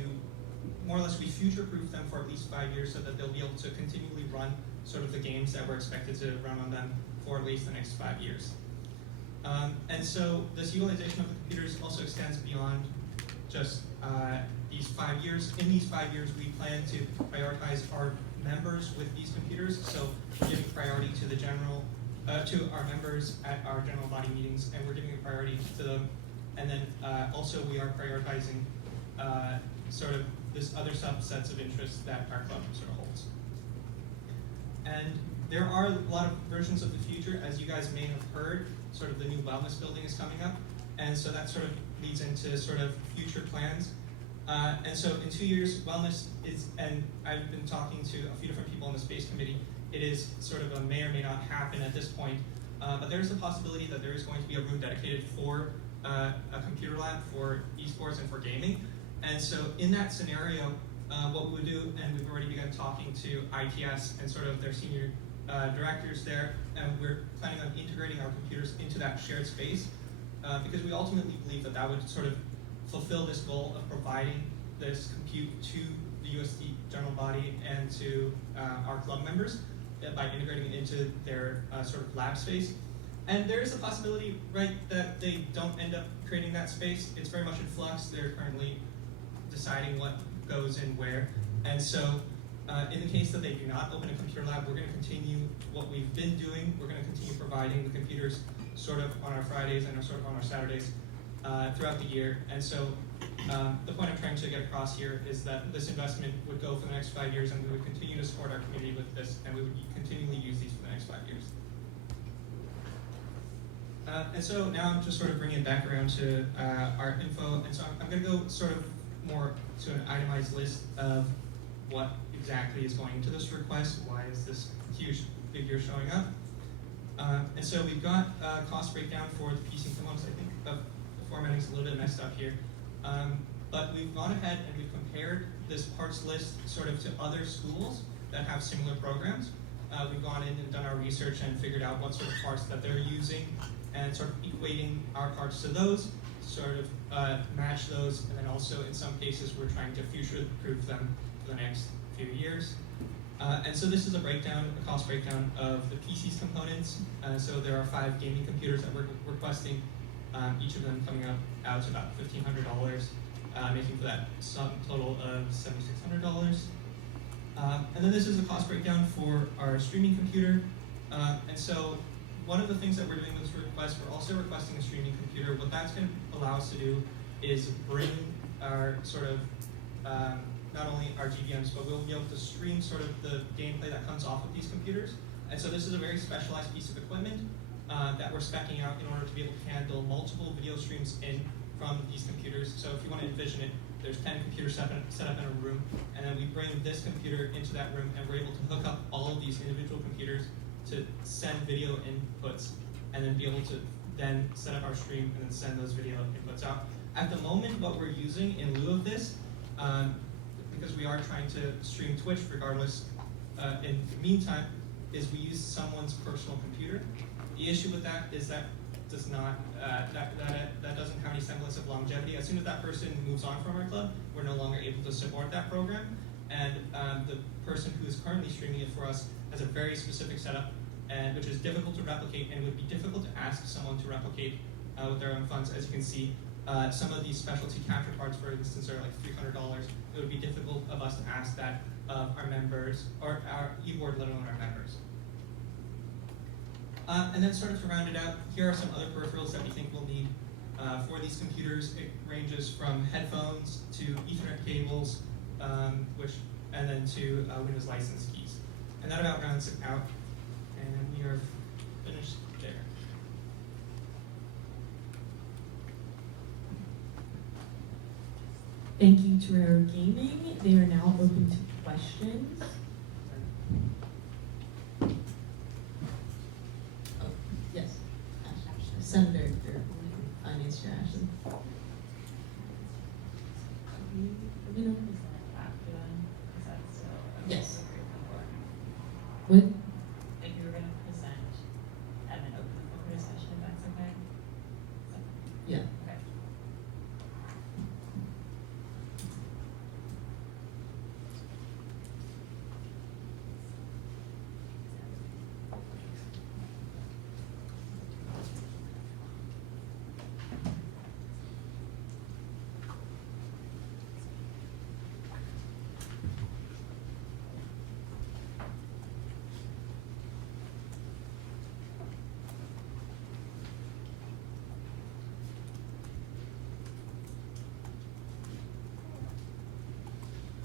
more or less we future-proof them for at least 5 years so that they'll be able to continually run sort of the games that we're expected to run on them for at least the next 5 years. And so this utilization of the computers also extends beyond just these 5 years. In these 5 years, we plan to prioritize our members with these computers. So we're giving priority to the general, to our members at our general body meetings, and we're giving a priority to them. And then also we are prioritizing sort of this other subsets of interests that our club sort of holds. And there are a lot of versions of the future, as you guys may have heard. Sort of the new wellness building is coming up, and so that sort of leads into sort of future plans. And so in 2 years, wellness is, and I've been talking to a few different people on the space committee, it is sort of a may or may not happen at this point, but there is a possibility that there is going to be a room dedicated for a computer lab for esports and for gaming. And so in that scenario, what we would do, and we've already begun talking to ITS and sort of their senior directors there, and we're planning on integrating our computers into that shared space because we ultimately believe that that would sort of fulfill this goal of providing this compute to the USD general body and to our club members by integrating it into their sort of lab space. And there is a possibility, right, that they don't end up creating that space. It's very much in flux. They're currently deciding what goes in where. And so in the case that they do not open a computer lab, we're going to continue what we've been doing. We're going to continue providing the computers sort of on our Fridays and sort of on our Saturdays throughout the year. And so the point I'm trying to get across here is that this investment would go for the next 5 years, and we would continue to support our community with this, and we would continually use these for the next 5 years. And so now I'm just sort of bringing it back around to our info, and so I'm going to go sort of more to an itemized list of what exactly is going into this request, why is this huge figure showing up. And so we've got a cost breakdown for the PC components. I think the formatting's a little bit messed up here. But we've gone ahead and we've compared this parts list sort of to other schools that have similar programs. We've gone in and done our research and figured out what sort of parts that they're using and sort of equating our parts to those, sort of match those, and then also in some cases we're trying to future-proof them for the next few years. And so this is a breakdown, a cost breakdown of the PC's components. So there are 5 gaming computers that we're requesting, each of them coming out to about $1,500, making for that sum total of $7,600. And then this is a cost breakdown for our streaming computer. And so one of the things that we're doing with this request, we're also requesting a streaming computer. What that's going to allow us to do is bring our sort of not only our GVMs, but we'll be able to stream sort of the gameplay that comes off of these computers. And so this is a very specialized piece of equipment that we're speccing out in order to be able to handle multiple video streams in from these computers. So if you want to envision it, there's 10 computers set up in a room, and then we bring this computer into that room, and we're able to hook up all of these individual computers to send video inputs, and then be able to then set up our stream and then send those video inputs out. At the moment, what we're using in lieu of this, because we are trying to stream Twitch regardless, in the meantime, is we use someone's personal computer. The issue with that is that does not that doesn't have any semblance of longevity. As soon as that person moves on from our club, we're no longer able to support that program. And the person who is currently streaming it for us has a very specific setup, and which is difficult to replicate, and would be difficult to ask someone to replicate with their own funds. As you can see, some of these specialty capture cards, for instance, are like $300. It would be difficult of us to ask that of our members, or our e-board, let alone our members. And then sort of to round it out, here are some other peripherals that we think we'll need for these computers. It ranges from headphones to Ethernet cables, and then to Windows license keys. And that about rounds it out, and we are finished there. Torero Gaming. They are now open to questions. Oh, yes. Senator, or Finance Chair Ashley. You know? Yes. What? If you were gonna present and then open the floor for discussion, if that's okay? Yeah. Okay.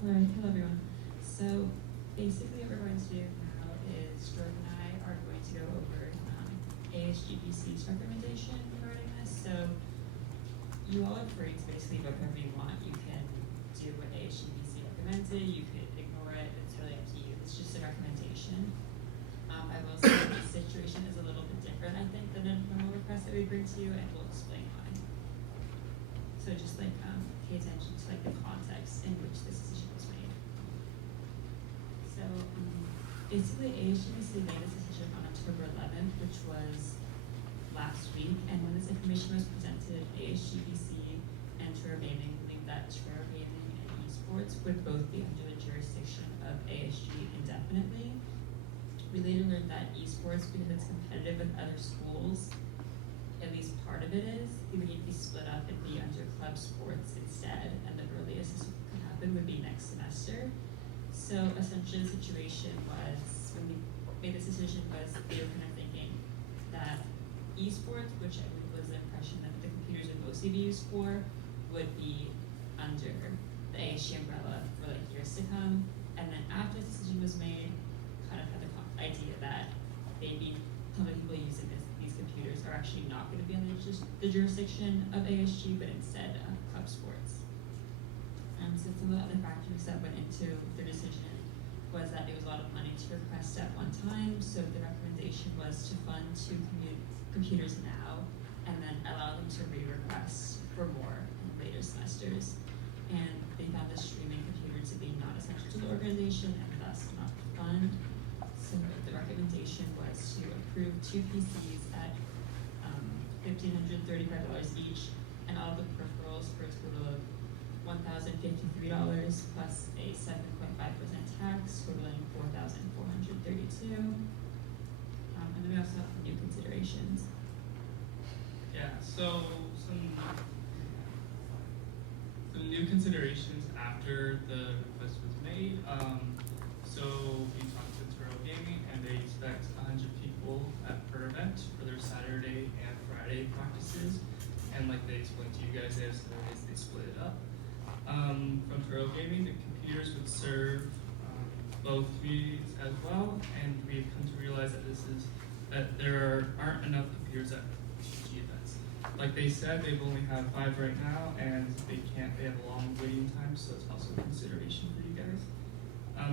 Alright, Hello everyone. So basically what we're going to do now is Jordan and I are going to go over ASGBC's recommendation regarding this. So you all are free to basically vote however you want. You can do what ASGBC recommended, you could ignore it, it's really up to you. It's just a recommendation. I will say that the situation is a little bit different, I think, than a normal request that we bring to you, and we'll explain why. So just like pay attention to like the context in which this decision was made. So basically ASGBC made this decision on October 11th, which was last week, and when this information was presented, ASGBC and Torero Gaming believed that Torero Gaming and esports would both be under the jurisdiction of ASG indefinitely. We later learned that esports, because it's competitive with other schools, at least part of it is, it would need to be split up and be under club sports instead, and the earliest this could happen would be next semester. So essentially the situation was, when we made this decision, was they were kind of thinking that esports, which I believe was the impression that the computers would mostly be used for, would be under the ASG umbrella for like years to come. And then after this decision was made, kind of had the idea that maybe some of the people using these computers are actually not going to be under the jurisdiction of ASG, but instead club sports. So some of the other factors that went into their decision was that it was a lot of money to request at one time, so the recommendation was to fund 2 computers now, and then allow them to re-request for more in later semesters. And they found the streaming computer to be not essential to the organization and thus not to fund. So the recommendation was to approve 2 PCs at $1,535 each, and all of the peripherals for a total of $1,053 plus a 7.5% tax, totaling $4,432. And then we also have new considerations. Yeah, so some new considerations after the request was made. So we talked to Torero Gaming, and they expect 100 people per event for their Saturday and Friday practices. And like they explained to you guys, they have Saturdays, they split it up. From Torero Gaming, the computers would serve both communities as well, and we've come to realize that there aren't enough computers at TG events. Like they said, they've only have 5 right now, and they have a long waiting time, so that's also a consideration for you guys.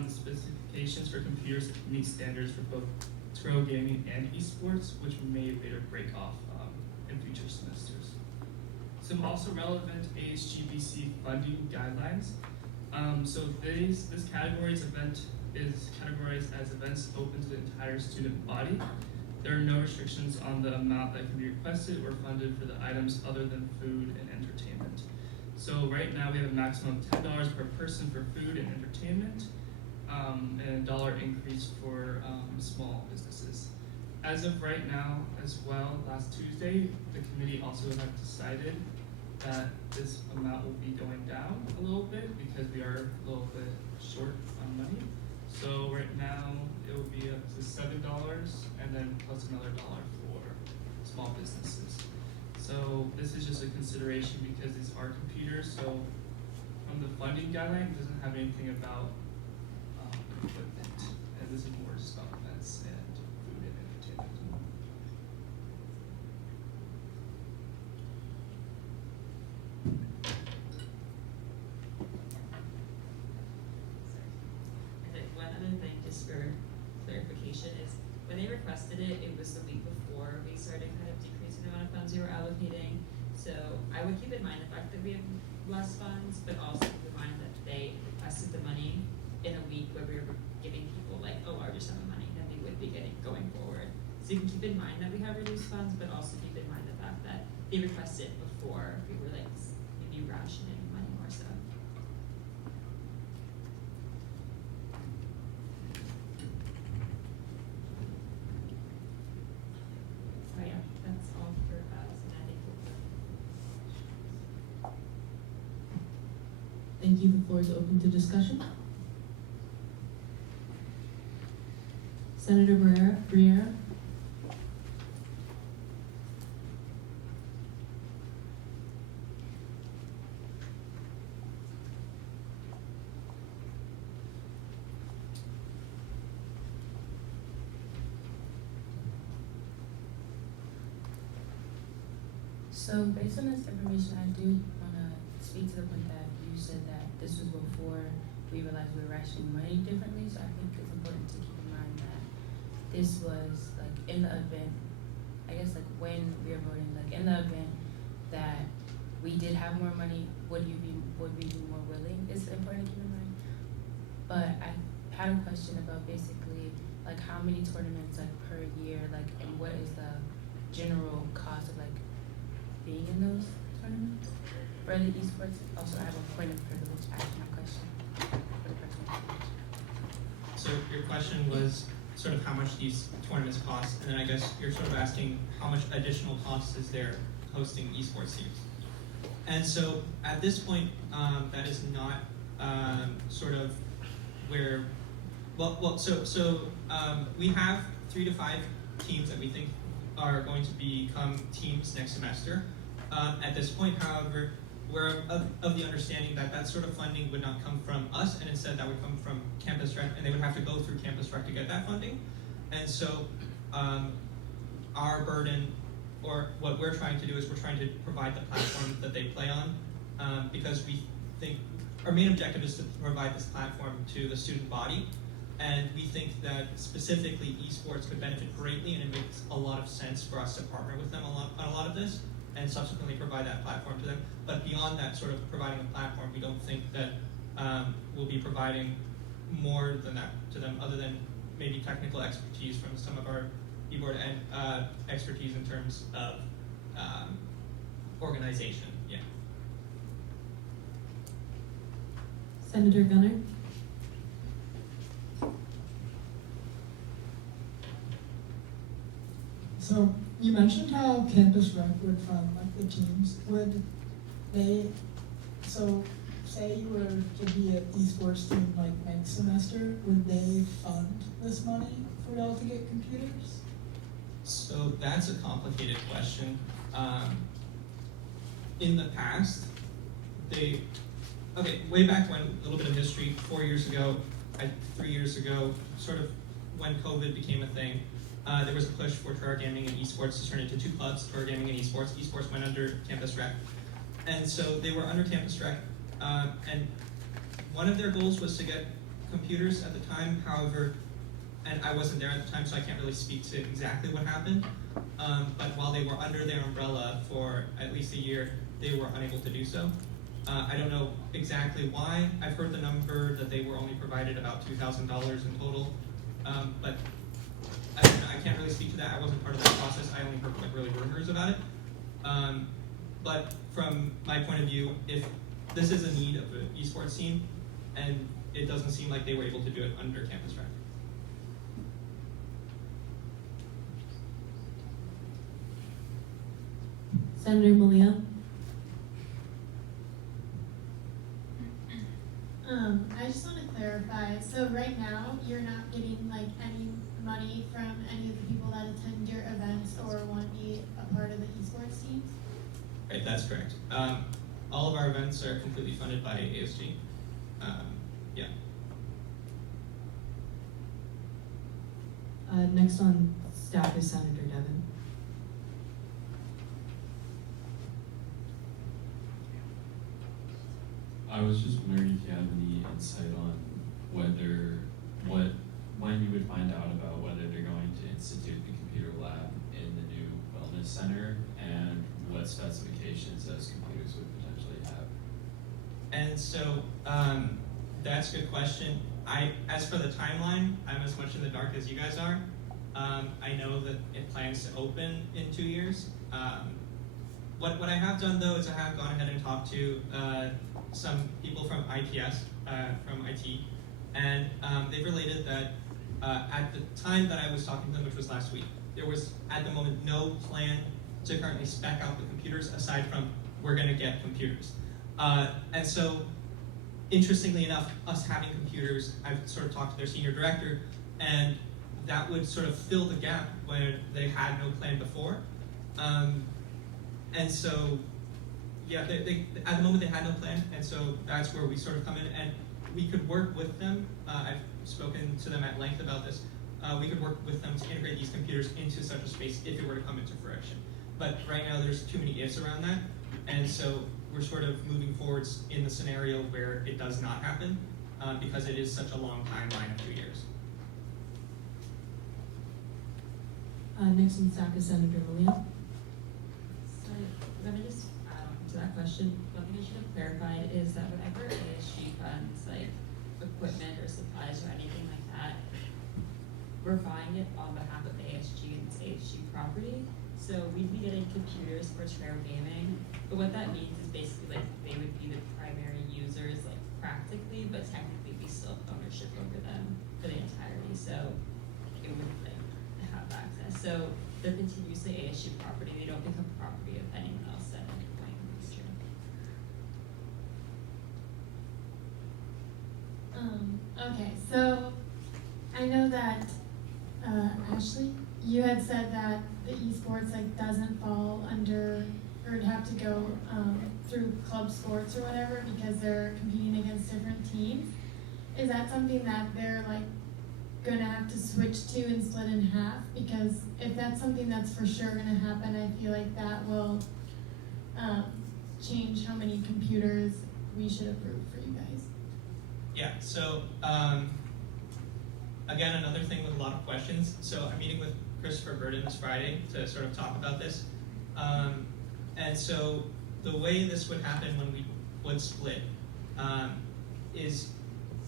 The specifications for computers meet standards for both Torero Gaming and esports, which may later break off in future semesters. Some also relevant ASGBC funding guidelines. So this category's event is categorized as events open to the entire student body. There are no restrictions on the amount that can be requested or funded for the items other than food and entertainment. So right now we have a maximum of $10 per person for food and entertainment, and a $1 increase for small businesses. As of right now as well, last Tuesday, the committee also had decided that this amount will be going down a little bit because we are a little bit short on money. So right now it will be up to $7 and then plus another $1 for small businesses. So this is just a consideration because these are computers. So from the funding guideline, it doesn't have anything about equipment, and this is more just about events and food and entertainment. organization is when they requested it, it was the week before we started kind of decreasing the amount of funds we were allocating. So I would keep in mind the fact that we have less funds, but also keep in mind that they requested the money in a week where we were giving people like a larger sum of money than we would be getting going forward. So you can keep in mind that we have reduced funds, but also keep in mind the fact that they requested before we were like maybe rationing money more so. So yeah, that's all for us, and I think Thank you. The floor is open to discussion. Senator Briera. So based on this information, I do want to speak to the point that you said that this was before we realized we were rationing money differently. So I think it's important to keep in mind that this was like in the event, I guess like when we were voting, like in the event that we did have more money, would we be more willing? It's important to keep in mind. But I had a question about basically like how many tournaments like per year, like, and what is the general cost of like being in those tournaments for the esports. Also, I have a point of privilege after my question for the person. So your question was sort of how much these tournaments cost, and then I guess you're sort of asking how much additional cost is there hosting esports teams. And so at this point, that is not sort of where, we have 3 to 5 teams that we think are going to become teams next semester. At this point, however, we're of the understanding that that sort of funding would not come from us, and instead that would come from Campus Rec, and they would have to go through Campus Rec to get that funding. And so our burden, or what we're trying to do, is we're trying to provide the platform that they play on, because we think our main objective is to provide this platform to the student body. And we think that specifically esports could benefit greatly, and it makes a lot of sense for us to partner with them on a lot of this, and subsequently provide that platform to them. But beyond that, sort of providing a platform, we don't think that we'll be providing more than that to them, other than maybe technical expertise from some of our keyboard and expertise in terms of organization. Yeah. Senator Gunner. So you mentioned how Campus Rec would fund like the teams. Would they, so say you were to be an esports team like next semester, would they fund this money for y'all to get computers? So that's a complicated question. In the past, way back when, a little bit of history, 4 years ago, 3 years ago, sort of when COVID became a thing, there was a push for Tour Gaming and Esports to turn into 2 clubs, Tour Gaming and Esports. Esports went under Campus Rec. And so they were under Campus Rec, and one of their goals was to get computers at the time. However, and I wasn't there at the time, so I can't really speak to exactly what happened. But while they were under their umbrella for at least a year, they were unable to do so. I don't know exactly why. I've heard the number that they were only provided about $2,000 in total, but I can't really speak to that. I wasn't part of that process. I only heard like really rumors about it. But from my point of view, if this is a need of an esports team, and it doesn't seem like they were able to do it under Campus Rec. Senator Malia. I just want to clarify. So right now, you're not getting like any money from any of the people that attend your events or want to be a part of the esports teams? Right, that's correct. All of our events are completely funded by ASG. Yeah. Next on staff is Senator Devon. I was just wondering if you have any insight on when you would find out about whether those computers would potentially have? And so that's a good question. As for the timeline, I'm as much in the dark as you guys are. I know that it plans to open in 2 years. What I have done though is I have gone ahead and talked to some people from IPS, from IT, and they've related that at the time that I was talking to them, which was last week, there was at the moment no plan to currently spec out the computers aside from we're going to get computers. And so, interestingly enough, us having computers, I've sort of talked to their senior director, and that would sort of fill the gap where they had no plan before. And so, yeah, they at the moment they had no plan, and so that's where we sort of come in, and we could work with them. I've spoken to them at length about this. We could work with them to integrate these computers into such a space if it were to come into fruition. But right now there's too many ifs around that, and so we're sort of moving forwards in the scenario where it does not happen, because it is such a long timeline of 2 years. Next on stack is Senator Malia. So I'm gonna just add on to that question. One thing I should have clarified is that whenever ASG funds like equipment or supplies or anything like that, we're buying it on behalf of ASG and it's ASG property. So we'd be getting computers for Trail Gaming, but what that means is basically like they would be the primary users, like practically, but technically we still have ownership over them for the entirety. So it would like have access. So they're continuously ASU property. They don't become property of anyone else at any point in the future. Okay, so I know that Ashley, you had said that the esports like doesn't fall under or would have to go through club sports or whatever because they're competing against different teams. Is that something that they're like gonna have to switch to and split in half? Because if that's something that's for sure gonna happen, I feel like that will change how many computers we should approve for you guys. Yeah, so again, another thing with a lot of questions. So I'm meeting with Christopher Burden this Friday to sort of talk about this. And so the way this would happen when we would split is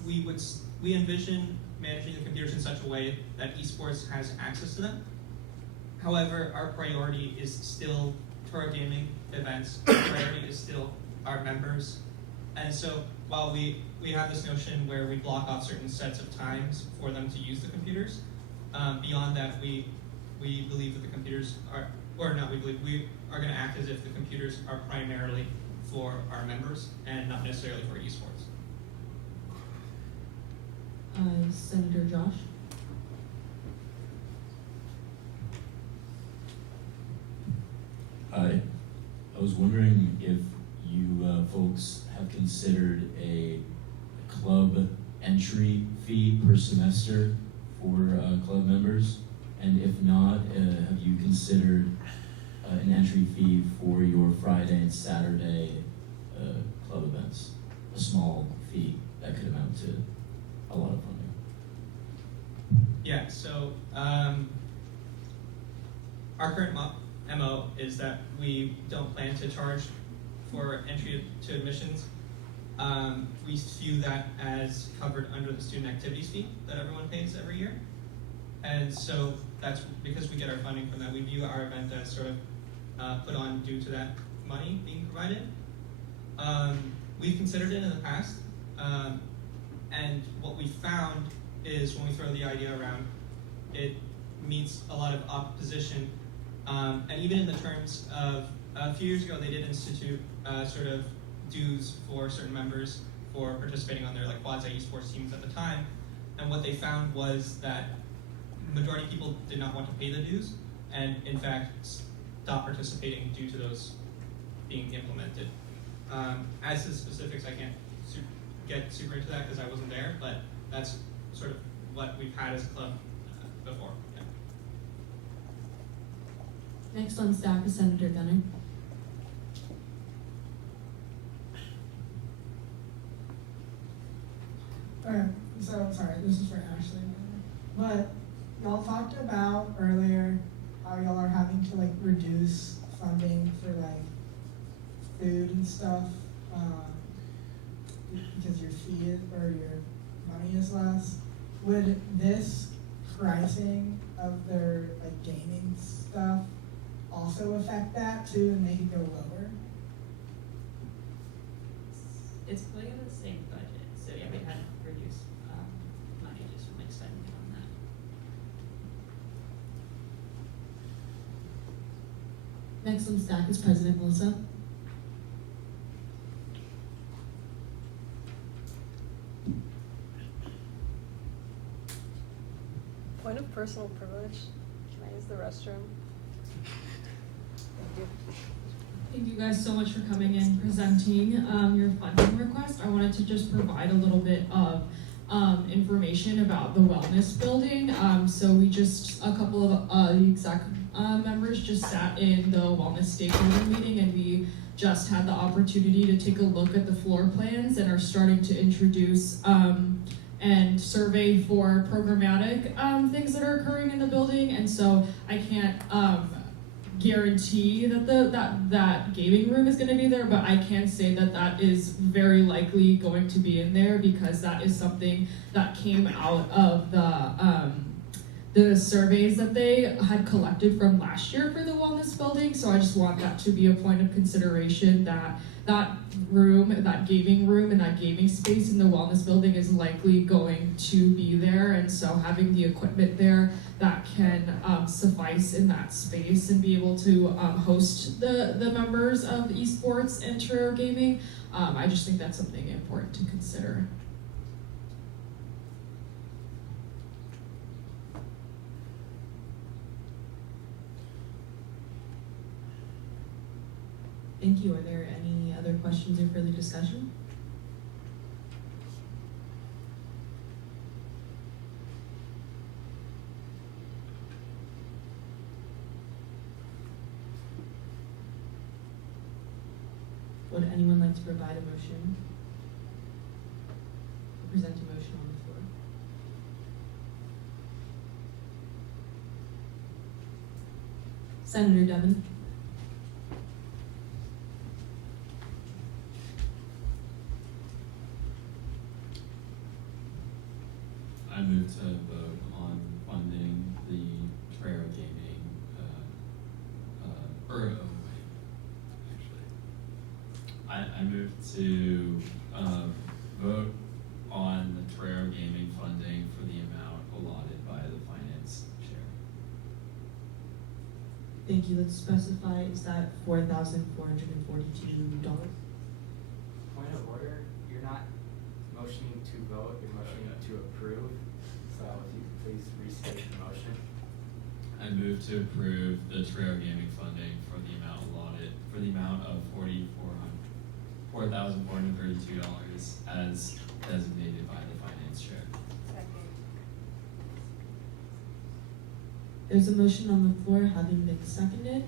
we envision managing the computers in such a way that esports has access to them. However, our priority is still Toro Gaming events. Our priority is still our members. And so while we have this notion where we block off certain sets of times for them to use the computers, beyond that we believe that the computers are, or not we believe, we are going to act as if the computers are primarily for our members and not necessarily for esports. Senator Josh. Hi. I was wondering if you folks have considered a club entry fee per semester for club members, and if not, have you considered an entry fee for your Friday and Saturday club events? A small fee that could amount to a lot of funding. Yeah, so our current MO is that we don't plan to charge for entry to admissions. We view that as covered under the student activities fee that everyone pays every year. And so that's because we get our funding from that. We view our event as sort of put on due to that money being provided. We've considered it in the past, and what we found is when we throw the idea around, it meets a lot of opposition. And even in the terms of, a few years ago, they did institute sort of dues for certain members for participating on their like quasi esports teams at the time. And what they found was that majority of people did not want to pay the dues, and in fact, stopped participating due to those being implemented. As to the specifics, I can't get super into that because I wasn't there, but that's sort of what we've had as a club before. Yeah. Next on stack is Senator Gunner. Okay, so sorry, this is for Ashley. But y'all talked about earlier how y'all are having to like reduce funding for like food and stuff, because your fee is, or your money is less, would this pricing of their like gaming stuff also affect that too and make it go lower? It's putting in the same budget, so yeah, we had to reduce money just from like spending it on that. Next on stack is President Melissa. Point of personal privilege. Can I use the restroom? Thank you. Thank you guys so much for coming and presenting your funding request. I wanted to just provide a little bit of information about the wellness building. So we just, a couple of the exec members just sat in the wellness stakeholder meeting, and we just had the opportunity to take a look at the floor plans and are starting to introduce and survey for programmatic things that are occurring in the building. And so I can't guarantee that that gaming room is going to be there, but I can say that that is very likely going to be in there, because that is something that came out of the surveys that they had collected from last year for the wellness building. So I just want that to be a point of consideration, that that room, that gaming room and that gaming space in the wellness building is likely going to be there. And so having the equipment there that can suffice in that space and be able to host the members of esports and Truro gaming, I just think that's something important to consider. Thank you. Are there any other questions or further discussion? Would anyone like to provide a motion? Present a motion on the floor. Senator Devon. I move to vote on funding the Truro Gaming, I move to vote on the Truro Gaming funding for the amount allotted by the finance chair. Thank you. Let's specify, is that $4,442? Point of order, you're not motioning to vote, you're motioning to approve. So if you could please restate the motion. I move to approve the Truro Gaming funding for the amount allotted, for the amount of $4,432 as designated by the finance chair. Second. There's a motion on the floor having been seconded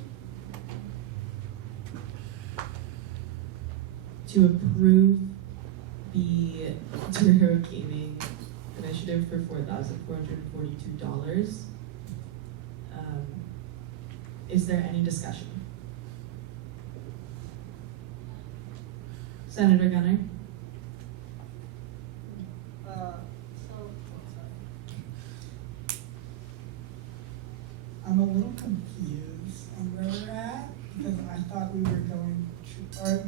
to approve the Truro Gaming initiative for $4,442. Is there any discussion? Senator Gunner? I'm a little confused on where we're at, because I thought we were going to, or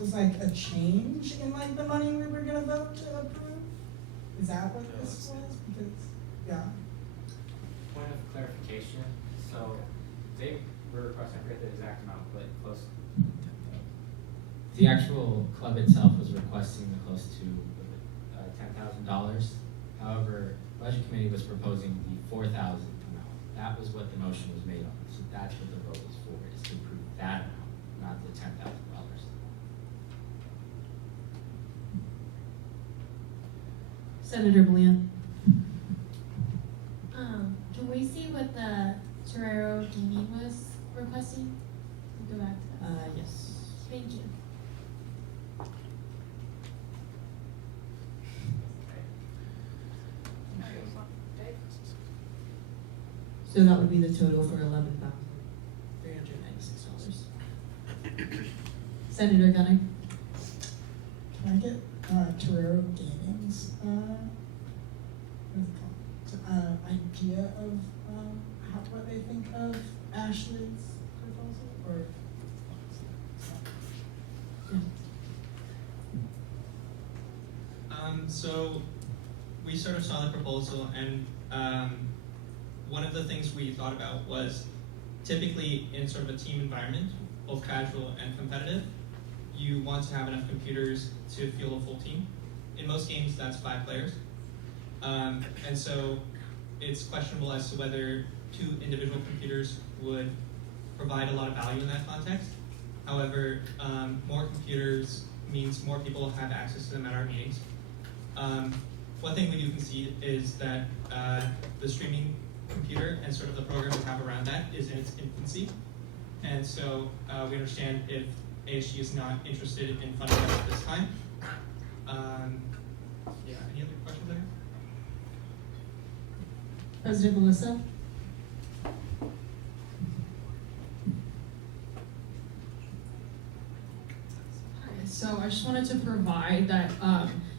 was like a change in like the money we were gonna vote to approve? Is that what this was? Because, yeah. Point of clarification, so they were requesting, I forget the exact amount, but close. The actual club itself was requesting the close to $10,000. However, budget committee was proposing the $4,000 amount. That was what the motion was made on. So that's what the vote was for, is to approve that amount, not the $10,000. Senator Bland? Can we see what the Truro Gaming was requesting? Go back to that. Yes. Thank you. So that would be the total for $11,396. Senator Gunner. Can I get Torero Gaming's idea of what they think of Ashley's proposal, or? So we sort of saw the proposal, and one of the things we thought about was typically in sort of a team environment, both casual and competitive, you want to have enough computers to field a full team. In most games, that's 5 players. And so it's questionable as to whether 2 individual computers would provide a lot of value in that context. However, more computers means more people have access to them at our meetings. One thing we do concede is that the streaming computer and sort of the program we have around that is in its infancy. And so we understand if ASG is not interested in funding that at this time. Yeah, any other questions there? President Melissa. So I just wanted to provide that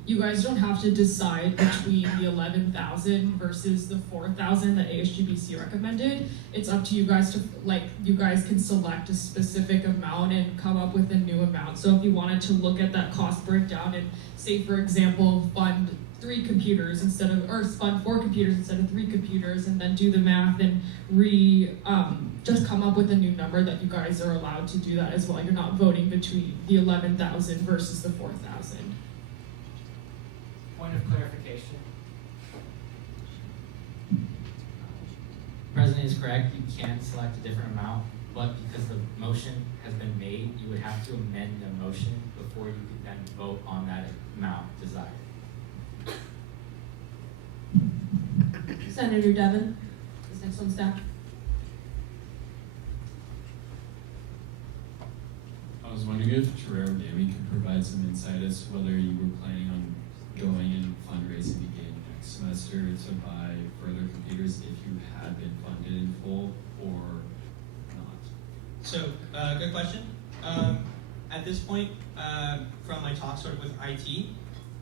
you guys don't have to decide between the 11,000 versus the 4,000 that ASGBC recommended. It's up to you guys to, you guys can select a specific amount and come up with a new amount. So if you wanted to look at that cost breakdown and say, for example, fund 3 computers or fund 4 computers instead of 3 computers, and then do the math and just come up with a new number, that you guys are allowed to do that as well. You're not voting between the 11,000 versus the 4,000. Point of clarification. President is correct, you can select a different amount, but because the motion has been made, you would have to amend the motion before you could then vote on that amount desired. Senator Devon is next on staff. I was wondering if Torero Gaming could provide some insight as to whether you were planning on going and fundraising again next semester to buy further computers if you had been funded in full or not. So, good question. At this point, from my talk sort of with IT,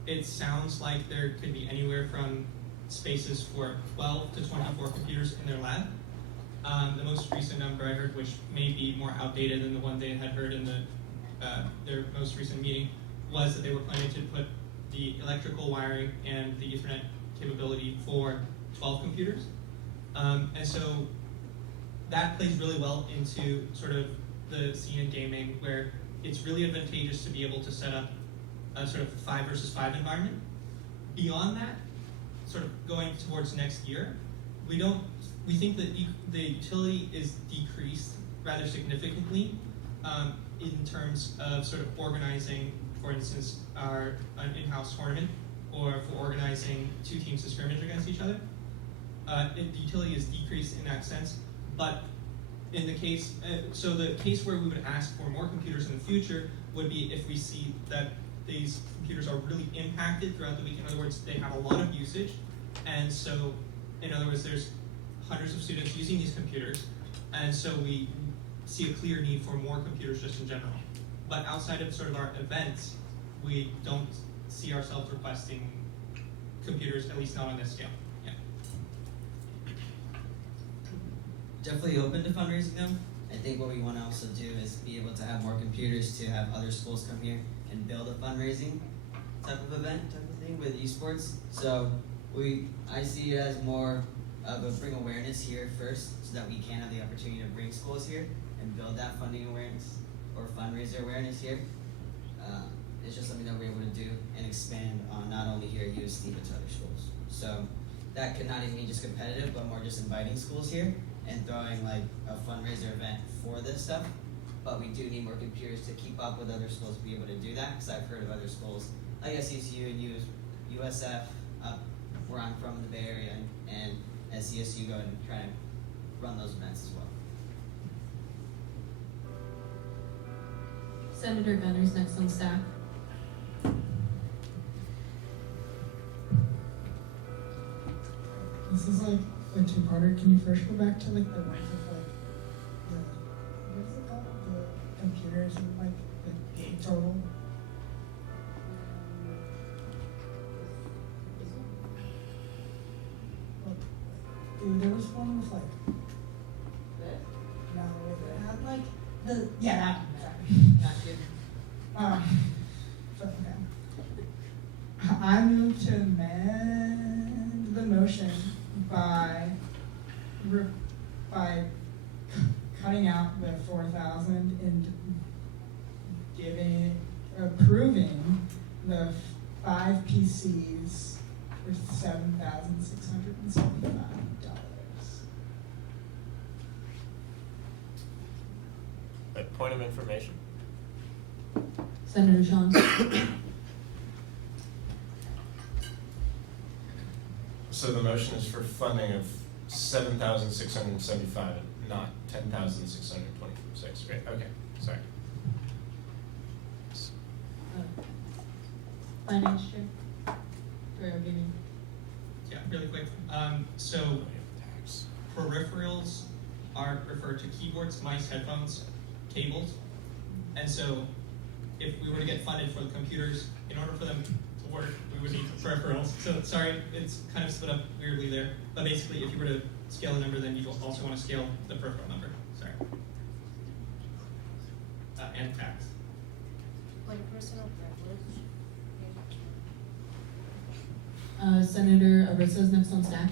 it sounds like there could be anywhere from spaces for 12 to 24 computers in their lab. The most recent number I heard, which may be more outdated than the one they had heard in their most recent meeting, was that they were planning to put the electrical wiring and the Ethernet capability for 12 computers. And so that plays really well into sort of the scene in gaming, where it's really advantageous to be able to set up a sort of 5 versus 5 environment. Beyond that, sort of going towards next year, we think that the utility is decreased rather significantly in terms of sort of organizing, for instance, an in-house tournament, or for organizing 2 teams to scrimmage against each other. The utility is decreased in that sense, but in the case, so the case where we would ask for more computers in the future would be if we see that these computers are really impacted throughout the week. In other words, they have a lot of usage, and so, in other words, there's hundreds of students using these computers, and so we see a clear need for more computers just in general. But outside of sort of our events, we don't see ourselves requesting computers, at least not on this scale. Yeah. Definitely open to fundraising them. I think what we want to also do is be able to have more computers to have other schools come here and build a fundraising type of event, type of thing with esports. So I see it as more of a bring awareness here first, so that we can have the opportunity to bring schools here and build that funding awareness or fundraiser awareness here. It's just something that we're able to do and expand on, not only here at USD but to other schools. So that could not even be just competitive, but more just inviting schools here and throwing like a fundraiser event for this stuff. But we do need more computers to keep up with other schools to be able to do that, because I've heard of other schools like SCSU and USF up where I'm from in the Bay Area, and SCSU go and try to run those events as well. Senator Gunner's next on staff. This is like a 2-parter. Can you first go back to like the rank of like what is it called? The computers and like the total? Dude, there was one with like. No, it had like the that one, sorry. Not good. So, okay. I move to amend the motion by cutting out the 4,000 and approving the 5 PCs for $7,675. Point of information. Senator Sean. So the motion is for funding of 7,675, not 10,626. Great. Okay. Sorry. Finance Chair. Torero Gaming. Yeah, really quick. So peripherals are referred to keyboards, mice, headphones, cables. And so if we were to get funded for the computers, in order for them to work, we would need peripherals. So sorry, it's kind of split up weirdly there. But basically, if you were to scale a number, then you also want to scale the peripheral number. Sorry. And tax. Like personal Senator Arisa is next on stack.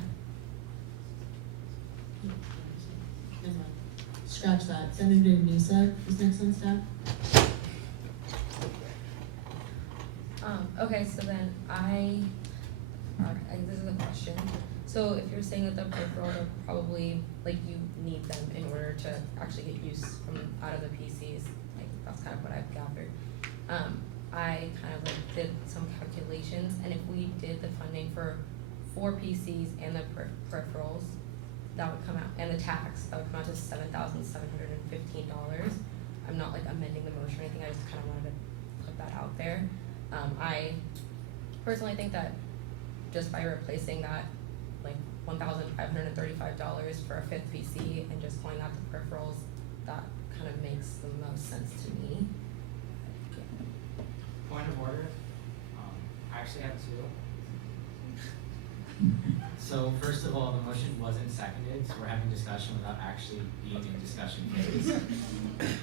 Never mind. Scratch that. Senator Nisa is next on stack. Okay, so then this is a question. So if you're saying that the peripherals are probably, like, you need them in order to actually get use from out of the PCs, like, that's kind of what I've gathered. I kind of like did some calculations, and if we did the funding for 4 PCs and the peripherals, that would come out, and the tax, that would come out to $7,715. I'm not like amending the motion or anything, I just kind of wanted to put that out there. I personally think that just by replacing that, like $1,535 for a 5th PC and just going out to peripherals, that kind of makes the most sense to me. Point of order. I actually have 2. So first of all, the motion wasn't seconded, so we're having discussion without actually being in discussion phase.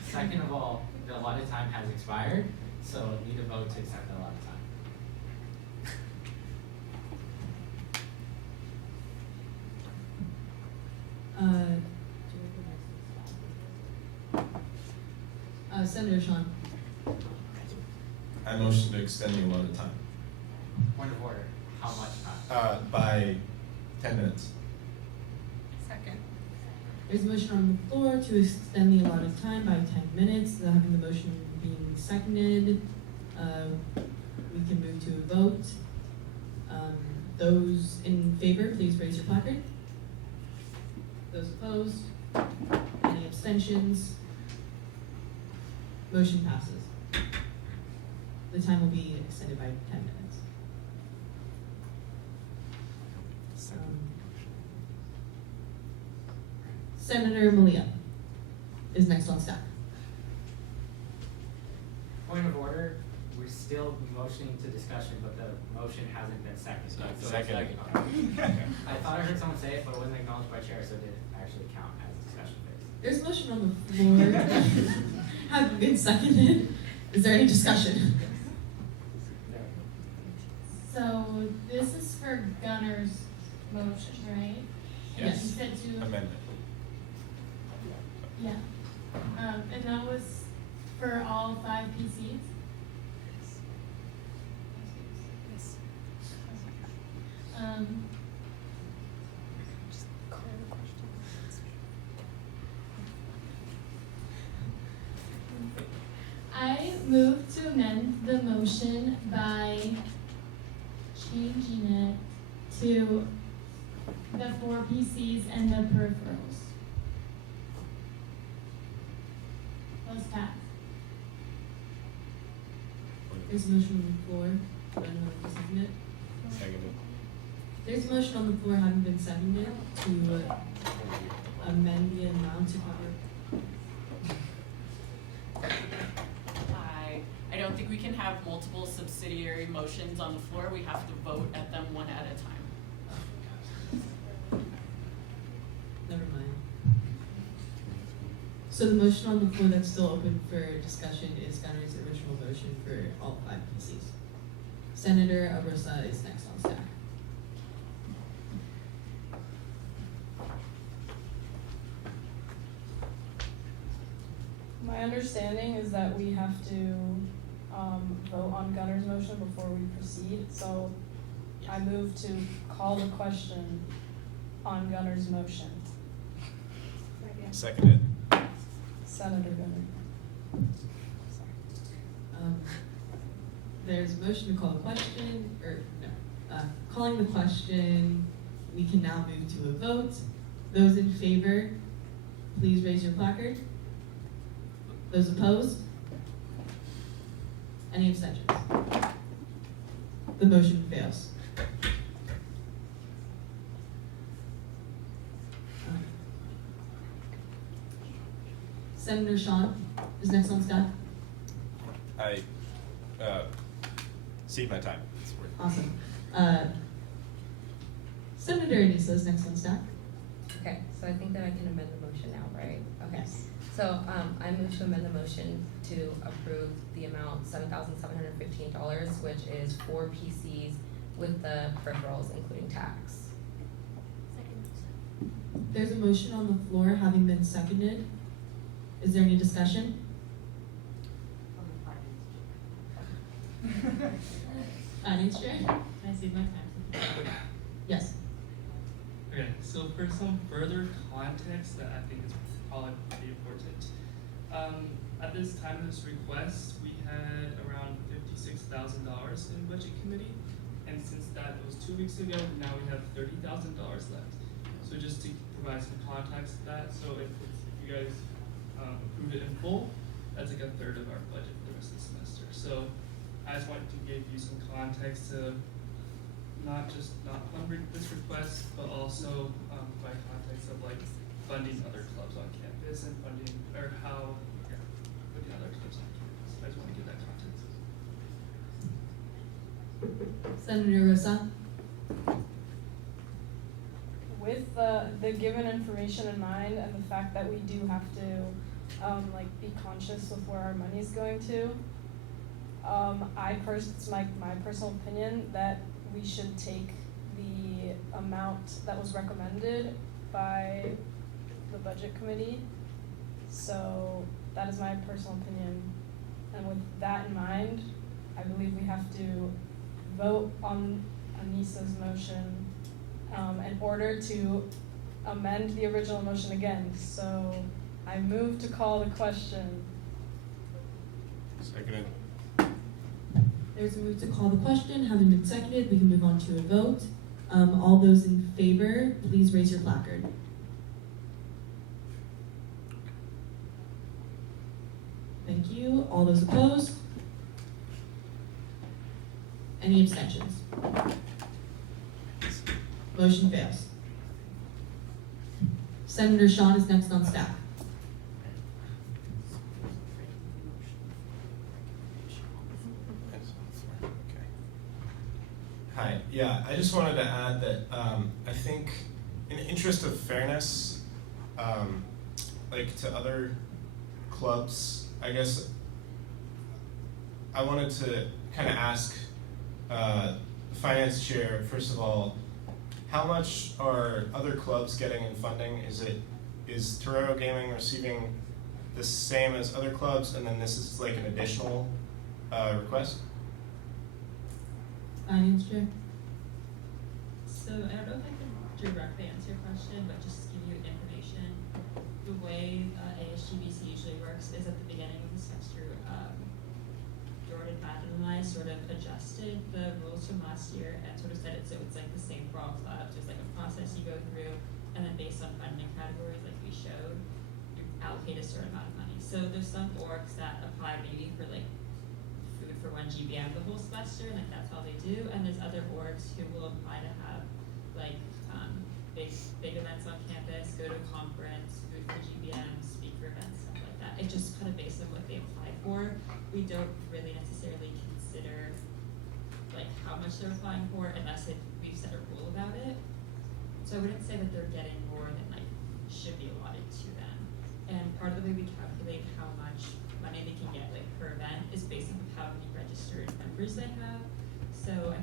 Second of all, the allotted time has expired, so need a vote to accept the allotted time. Senator Sean. I motion to extend the allotted time. Point of order. How much time? By 10 minutes. Second. There's a motion on the floor to extend the allotted time by 10 minutes. Having the motion being seconded, we can move to a vote. Those in favor, please raise your placard. Those opposed? Any abstentions? Motion passes. The time will be extended by 10 minutes. Senator Malia is next on stack. Point of order. We're still motioning to discussion, but the motion hasn't been seconded. So Second. I thought I heard someone say it, but it wasn't acknowledged by chair, so it didn't actually count as discussion phase. There's a motion on the floor that hasn't been seconded. Is there any discussion? So this is for Gunner's motion, right? Yes. You said to. Amendment. Yeah. And that was for all 5 PCs? I move to amend the motion by changing it to the 4 PCs and the peripherals. Let's pass. There's a motion on the floor. Do anyone want to second it? Seconded. There's a motion on the floor having been seconded to amend the amount to cover. I subsidiary motions on the floor, we have to vote at them one at a time. Never mind. So the motion on the floor that's still open for discussion is Gunner's original motion for all 5 PCs. Senator Abrasa is next on stack. My understanding is that we have to vote on Gunner's motion before we proceed, so I move to call the question on Gunner's motion. Seconded. Senator Gunner. There's a motion to call the question, calling the question. We can now move to a vote. Those in favor, please raise your placard. Those opposed? Any abstentions? The motion fails. Senator Sean is next on staff. I cede my time. Awesome. Senator Anissa is next on staff. Okay, so I think that I can amend the motion now, right? Okay. So I move to amend the motion to approve the amount $7,715, which is 4 PCs with the peripherals, including tax. There's a motion on the floor having been seconded. Is there any discussion? Finance chair? Can I see my time? Yes. Okay, so for some further context that I think is probably pretty important, at this time of this request, we had around $56,000 in budget committee, and since that was 2 weeks ago, now we have $30,000 left. So just to provide some context to that, so if you guys approve it in full, that's like a third of our budget for the rest of the semester. So I just wanted to give you some context to not just not funding this request, but also by context of like funding other clubs on campus and funding or how funding other clubs on campus. I just want to give that context. Senator Rosa? With the given information in mind and the fact that we do have to be conscious of where our money is going to, it's my personal opinion that we should take the amount that was recommended by the budget committee. So that is my personal opinion. And with that in mind, I believe we have to vote on Anissa's motion in order to amend the original motion again. So I move to call the question. Seconded. There's a move to call the question. Having been seconded, we can move on to a vote. All those in favor, please raise your placard. Thank you. All those opposed? Any abstentions? Motion fails. Senator Sean is next on staff. Hi, yeah, I just wanted to add that I think in the interest of fairness, like to other clubs, I guess I wanted to kind of ask the finance chair, first of all, how much are other clubs getting in funding? Is Torero Gaming receiving the same as other clubs, and then this is like an additional request? Finance chair. So I don't know if I can directly answer your question, but just to give you information, the way ASGBC usually works is at the beginning of the semester, Jordan, Madden, and I sort of adjusted the rules from last year and sort of said it so it's like the same for all clubs. There's like a process you go through, and then based on funding categories like we showed, you allocate a certain amount of money. So there's some orgs that apply maybe for like food for 1 GBM the whole semester, and like that's all they do. And there's other orgs who will apply to have like big events on campus, go to a conference, food for GBM, speaker events, stuff like that. It's just kind of based on what they apply for. We don't really necessarily consider like how much they're applying for unless we've set a rule about it. So I wouldn't say that they're getting more than like should be allotted to them. And part of the way we calculate how much money they can get like per event is based on how many registered members they have. So I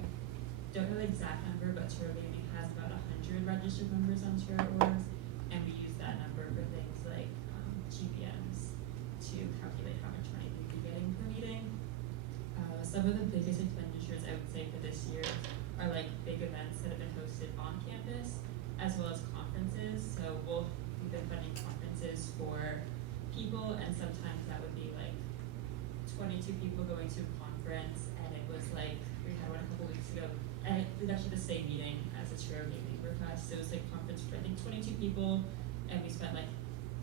don't know the exact number, but Turo Gaming has about 100 registered members on Turo Orgs, and we use that number for things like GPMs to calculate how much money we'd be getting per meeting. Some of the biggest expenditures I would say for this year are like big events that have been hosted on campus, as well as conferences. So we've been funding conferences for people, and sometimes that would be like 22 people going to a conference, and it was like, we had one a couple weeks ago, and it was actually the same meeting as the Turo Gaming request. It was like conference for I think 22 people, and we spent like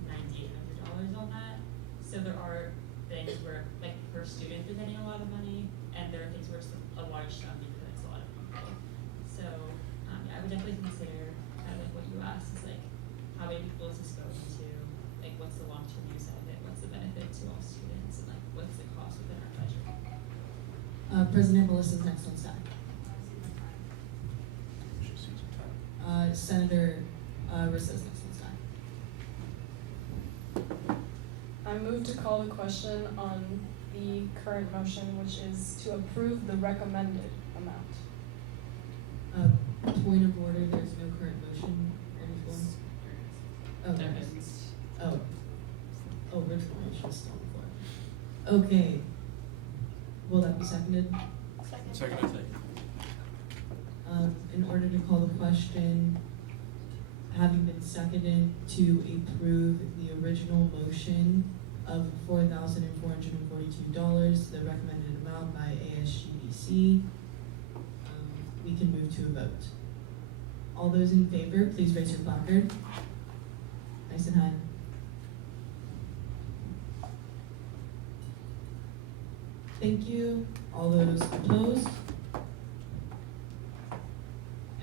$9,800 on that. So there are things where like per student they're getting a lot of money, and there are things where it's a large sum because it's a lot of people. So yeah, I would definitely consider kind of like what you asked is like how many people is this going to, like what's the long-term use of it, what's the benefit to all students, and like what's the cost within our budget. President Melissa's next on stack. Senator Rissa's next on stack. I move to call the question on the current motion, which is to approve the recommended amount. Point of order, there's no current motion on the floor. Oh, there is. Original motion is still on the floor. Okay. Will that be seconded? Seconded. In order to call the question, having been seconded to approve the original motion of $4,442, the recommended amount by ASGBC, we can move to a vote. All those in favor, please raise your placard. Nice and high. Thank you. All those opposed?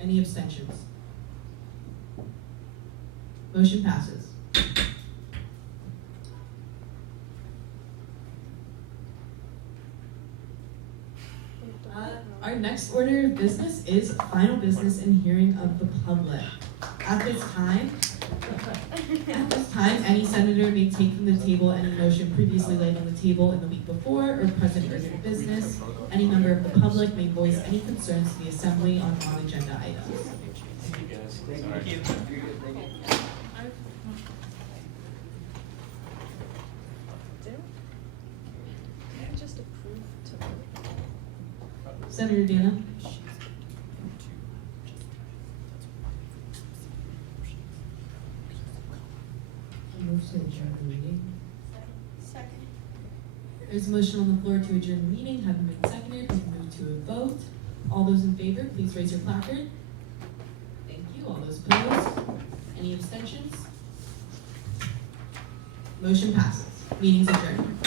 Any abstentions? Motion passes. Our next order of business is final business and hearing of the public. At this time, any senator may take from the table any motion previously laid on the table in the week before or present urgent business. Any member of the public may voice any concerns to the assembly on non-agenda items. Thank you. Can I just approve to vote? Senator Dana? Move to adjourn the meeting. Second. There's a motion on the floor to adjourn the meeting, having been seconded, we can move to a vote. All those in favor, please raise your placard. Thank you. All those opposed? Any abstentions? Motion passes. Meeting's adjourned.